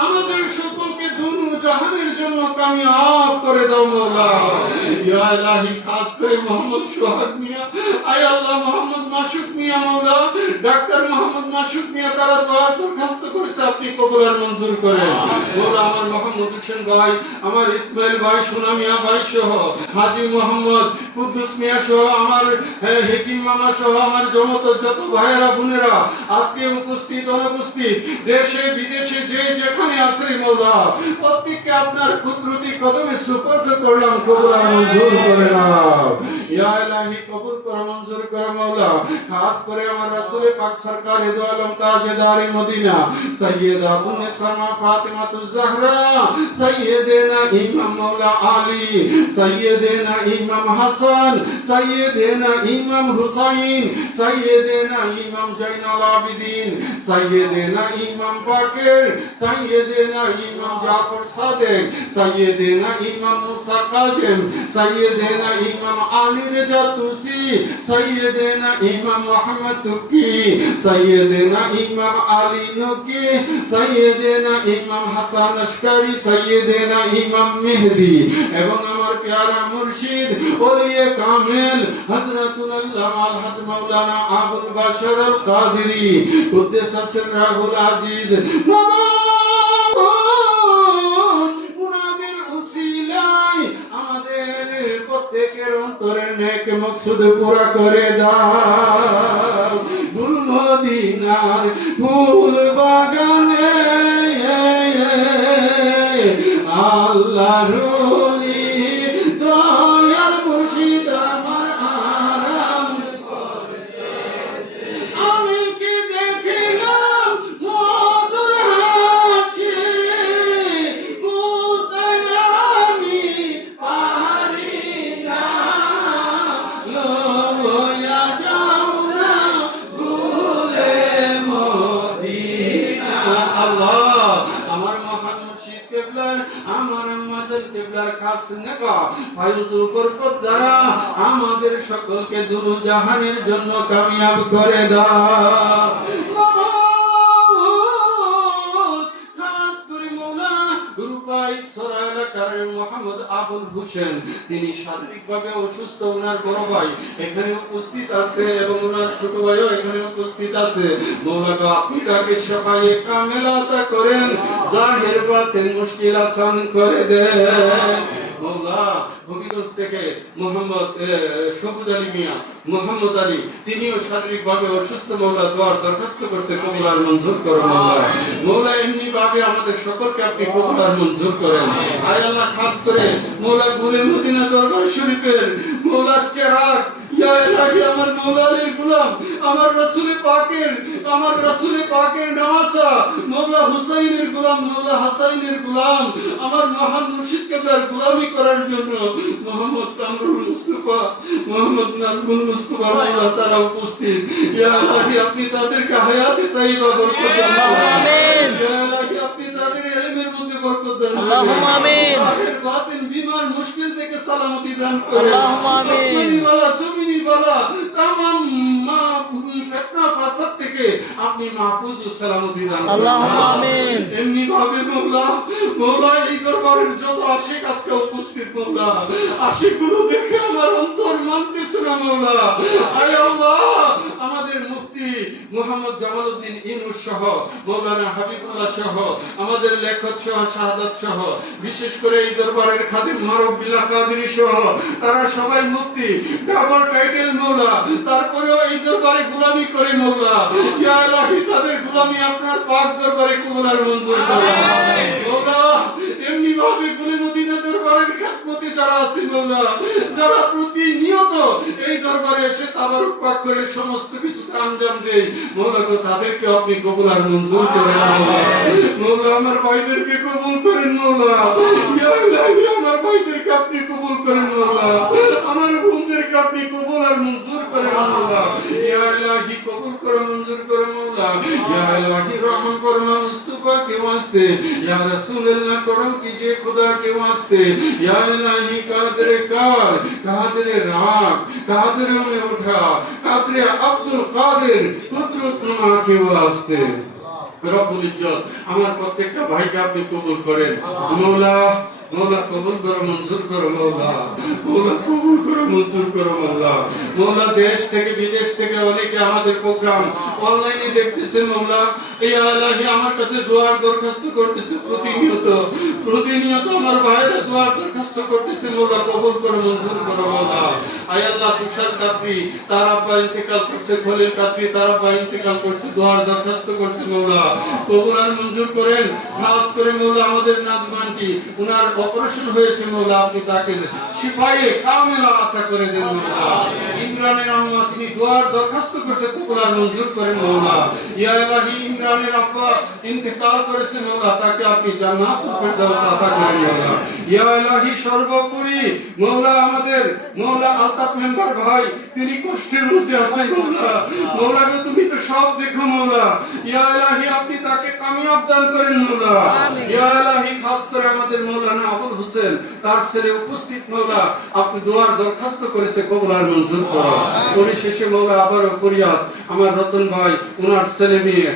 আমাদের সকলকে দুনু জাহানের জন্য কামিয়াব করে দাও মওলা। ইয়া ইলাহি খাস করে মোহাম্মদ সোহাগ মিয়া, আয় আল্লাহ মোহাম্মদ মাসুক মিয়া মওলা, ডাক্তার মোহাম্মদ মাসুক মিয়া, তারা দোয়ার দরখাস্ত করেছে, আপনি কবুল আর মঞ্জুর করেন মওলা। আমার মোহাম্মদ হোসেন ভাই, আমার ইসমাইল ভাই, সোনা মিয়া ভাই সহ হাজী মোহাম্মদ কুদ্দুস মিয়া সহ আমার হেকিম মামা সহ আমার যত ভাইয়েরা বোনেরা আজকে উপস্থিত অনুপস্থিত, দেশে বিদেশে যে যেখানে আছে মওলা প্রত্যেককে আপনার কুদরতি কদমে সুপর্দ করলাম, কবুল আর মঞ্জুর করে নাও। ইয়া ইলাহি কবুল করো, মঞ্জুর করো মওলা। খাস করে আমার রাসূল পাক সরকার দু আলম তাজদারে মদিনা সাইয়্যিদাতুন নিসা ফাতিমাতুজ জাহরা, সাইয়্যিদিনা ইমাম মওলা আলী, সাইয়্যিদিনা ইমাম হাসান, সাইয়্যিদিনা ইমাম হুসাইন, সাইয়্যিদিনা ইমাম জাইনুল আবিদিন, সাইয়্যিদিনা ইমাম বাকির, সাইয়্যিদিনা ইমাম জাফর সাদেক, সাইয়্যিদিনা ইমাম মুসা কাযিম, সাইয়্যিদিনা ইমাম আলী রেজা তুসি, সাইয়্যিদিনা ইমাম মুহাম্মদ তুকি, সাইয়্যিদিনা ইমাম আলী নকি, সাইয়্যিদিনা ইমাম হাসান আশকারি, সাইয়্যিদিনা ইমাম মেহদি এবং আমার প্যারা মুর্শিদ ওলিয়ে কামিল হযরতুল আল্লামা আল-হজ মাওলানা আবুল বাশর আল কাদেরী কুদ্দুস সিররাহুল আজিজ উনাদের উসিলায় আমাদের প্রত্যেকের অন্তরের নেক মকসুদ পুরা করে দাও। ফুল মদিনার ফুল বাগানে আল্লাহর ওলি দয়াল নেকা ফায়ুজ বরকত দ্বারা আমাদের সকলকে দুরু জাহানের জন্য কামিয়াব করে দাও। খাস করে মওলা রূপাই সরা এলাকার মোহাম্মদ আবুল হোসেন, তিনি শারীরিকভাবে অসুস্থ, ওনার বড় ভাই এখানে উপস্থিত আছে এবং ওনার ছোট ভাইও এখানে উপস্থিত আছে। মওলা গো, আপনি তাকে শাফায়ে কামেলা আতা করেন, জাহির বাতিন মুশকিল আসান করে দেন। মওলা হবিগঞ্জ থেকে মোহাম্মদ সবুজ আলী মিয়া, মোহাম্মদ আলী, তিনিও শারীরিকভাবে অসুস্থ। মওলা দোয়ার দরখাস্ত করছে, কবুল আর মঞ্জুর করো মওলা। মওলা এমনি ভাবে আমাদের সকলকে আপনি কবুল আর মঞ্জুর করেন। আয় আল্লাহ, খাস করে মওলা গুলে মদিনা দরবার শরীফের মওলা চেরাগ, ইয়া ইলাহি আমার মওলা আলীর গোলাম, আমার রাসূলে পাকের নওয়াসা মওলা হুসাইনের গোলাম, মওলা হাসাইনের গোলাম, আমার মহান মুর্শিদ কেবলার গোলামি করার জন্য মোহাম্মদ কামরুল মুস্তাফা, মোহাম্মদ নাজমুল মুস্তাফা মওলা তারা উপস্থিত। ইয়া ইলাহি আপনি তাদেরকে হায়াতে তাইয়্যিবা বরকত দান করুন। আমিন। ইয়া ইলাহি আপনি তাদের ইলমের মধ্যে বরকত দান করুন। আল্লাহুম্মা আমিন। জাহির বাতিন বিমার মুশকিল থেকে সালামতি দান করুন। আল্লাহুম্মা আমিন। আসমানি ওয়ালা জমিনি ওয়ালা তামাম ফিতনা ফাসাদ থেকে আপনি মাহফুজ ও সালামতি দান করুন। আল্লাহুম্মা আমিন। এমনি ভাবে মওলা এই দরবারের যত আশিক আজকে উপস্থিত মওলা, আশিকগুলো দেখে আমার অন্তর মানতেছে না মওলা। আয় আল্লাহ, আমাদের মুফতি মুহাম্মদ জামালউদ্দিন ইনুস সহ, মাওলানা হাবিবুল্লাহ সহ, আমাদের লেখক সহ, শাহাদাত সহ, বিশেষ করে এই দরবারের খাদিম মারুফ বিল্লাহ কাদেরী সহ, তারা সবাই মুফতি, ডাবল টাইটেল মওলা, তারপরেও এই দরবারে গোলামি করে মওলা। ইয়া ইলাহি তাদের গোলামি আপনার পাক দরবারে কবুল আর মঞ্জুর করুন মওলা। এমনি ভাবে গুলে মদিনা দরবারের খেদমতে যারা আছে মওলা, যারা প্রতিনিয়ত এই দরবারে এসে তাবারুক পাক করে সমস্ত কিছু আঞ্জাম দেয় মওলা গো, তাদেরকে আপনি কবুল আর মঞ্জুর করেন মওলা। মওলা আমার ভাইদেরকে কবুল করেন মওলা। ইয়া ইলাহি আমার ভাইদেরকে আপনি কবুল করেন মওলা, আমার বোনদেরকে আপনি কবুল আর মঞ্জুর করেন মওলা। ইয়া ইলাহি কবুল করো, মঞ্জুর করো মওলা। ইয়া ইলাহি রহম করো মুস্তাফা के वास्ते, या रसूल अल्लाह करम कीजिए खुदा के वास्ते। या इलाही कादरे कार, कादरे राग, कादरे में उठा, कादरे अब्दुल कादिर कुदरत नुमा के वास्ते। রব্বুল ইজ্জত আমার প্রত্যেকটা ভাইকে আপনি কবুল করেন মওলা। মওলা কবুল করো, মঞ্জুর করো মওলা। মওলা কবুল করো, মঞ্জুর করো মওলা। মওলা দেশ থেকে বিদেশ থেকে অনেকে আমাদের প্রোগ্রাম অনলাইনে দেখতেছে মওলা। ইয়া ইলাহি আমার কাছে দোয়ার দরখাস্ত করতেছে প্রতিনিয়ত আমার ভাইরা দোয়ার দরখাস্ত করতেছে মওলা। কবুল করো, মঞ্জুর করো মওলা। আয় আল্লাহ, তুষার কাদরি তার আব্বা ইন্তেকাল করছে, খলিল কাদরি তার আব্বা ইন্তেকাল করছে, দোয়ার দরখাস্ত করছে মওলা। কবুল আর মঞ্জুর করেন। খাস করে মওলা আমাদের নাজমানটি, উনার অপারেশন হয়েছে মওলা, আপনি তাকে শিফায়ে কামেলা আতা করে দেন মওলা। ইমরানের আম্মা তিনি দোয়ার দরখাস্ত করছে, কবুল আর মঞ্জুর করেন মওলা। ইয়া ইলাহি ইমরানের আব্বা ইন্তেকাল করেছে মওলা, তাকে আপনি জান্নাতুল ফেরদাউস আতা করেন মওলা। ইয়া ইলাহি সর্বোপরি মওলা আমাদের মওলা আলতাফ মেম্বার ভাই, তিনি কষ্টের মধ্যে আছে মওলা। মওলা গো, তুমি তো সব দেখো মওলা। ইয়া ইলাহি আপনি তাকে কামিয়াব দান করেন মওলা। ইয়া ইলাহি খাস করে আমাদের মাওলানা আবুল হোসেন, তার ছেলে উপস্থিত মওলা, আপনি দোয়ার দরখাস্ত করেছে, কবুল আর মঞ্জুর করো। পরিশেষে মওলা আবারও ফরিয়াদ আমার রতন ভাই, ওনার ছেলে মেয়ে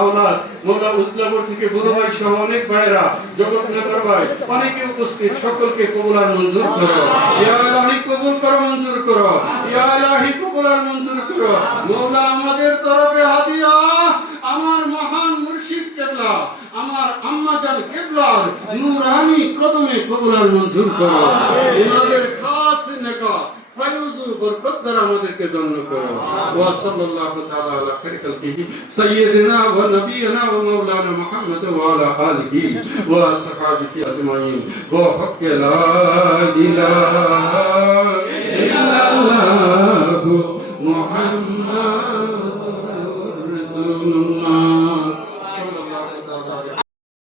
আওলাদ মওলা উজলাপুর থেকে বুধু ভাই সহ অনেক ভাইরা, জগৎ নেতার ভাই অনেকে উপস্থিত, সকলকে কবুল আর মঞ্জুর করো। ইয়া ইলাহি কবুল করো, মঞ্জুর করো। ইয়া ইলাহি কবুল আর মঞ্জুর করো মওলা। আমাদের তরফে হাদিয়া আমার মহান মুর্শিদ কেবলা, আমার আম্মা জান কেবলার নূরানি কদমে কবুল আর মঞ্জুর করো। ওনাদের খাস নেকা ফায়ুজ বরকত দ্বারা আমাদেরকে ধন্য করো। ওয়া সাল্লাল্লাহু তাআলা আলা খায়রি খালকিহি সাইয়্যিদিনা ওয়া নাবিয়িনা ওয়া মাওলানা মুহাম্মদ ওয়া আলা আলিহি ওয়া আসহাবিহি আজমাইন ওয়া হক লা ইলাহা ইল্লাল্লাহু মুহাম্মাদুর রাসূলুল্লাহ।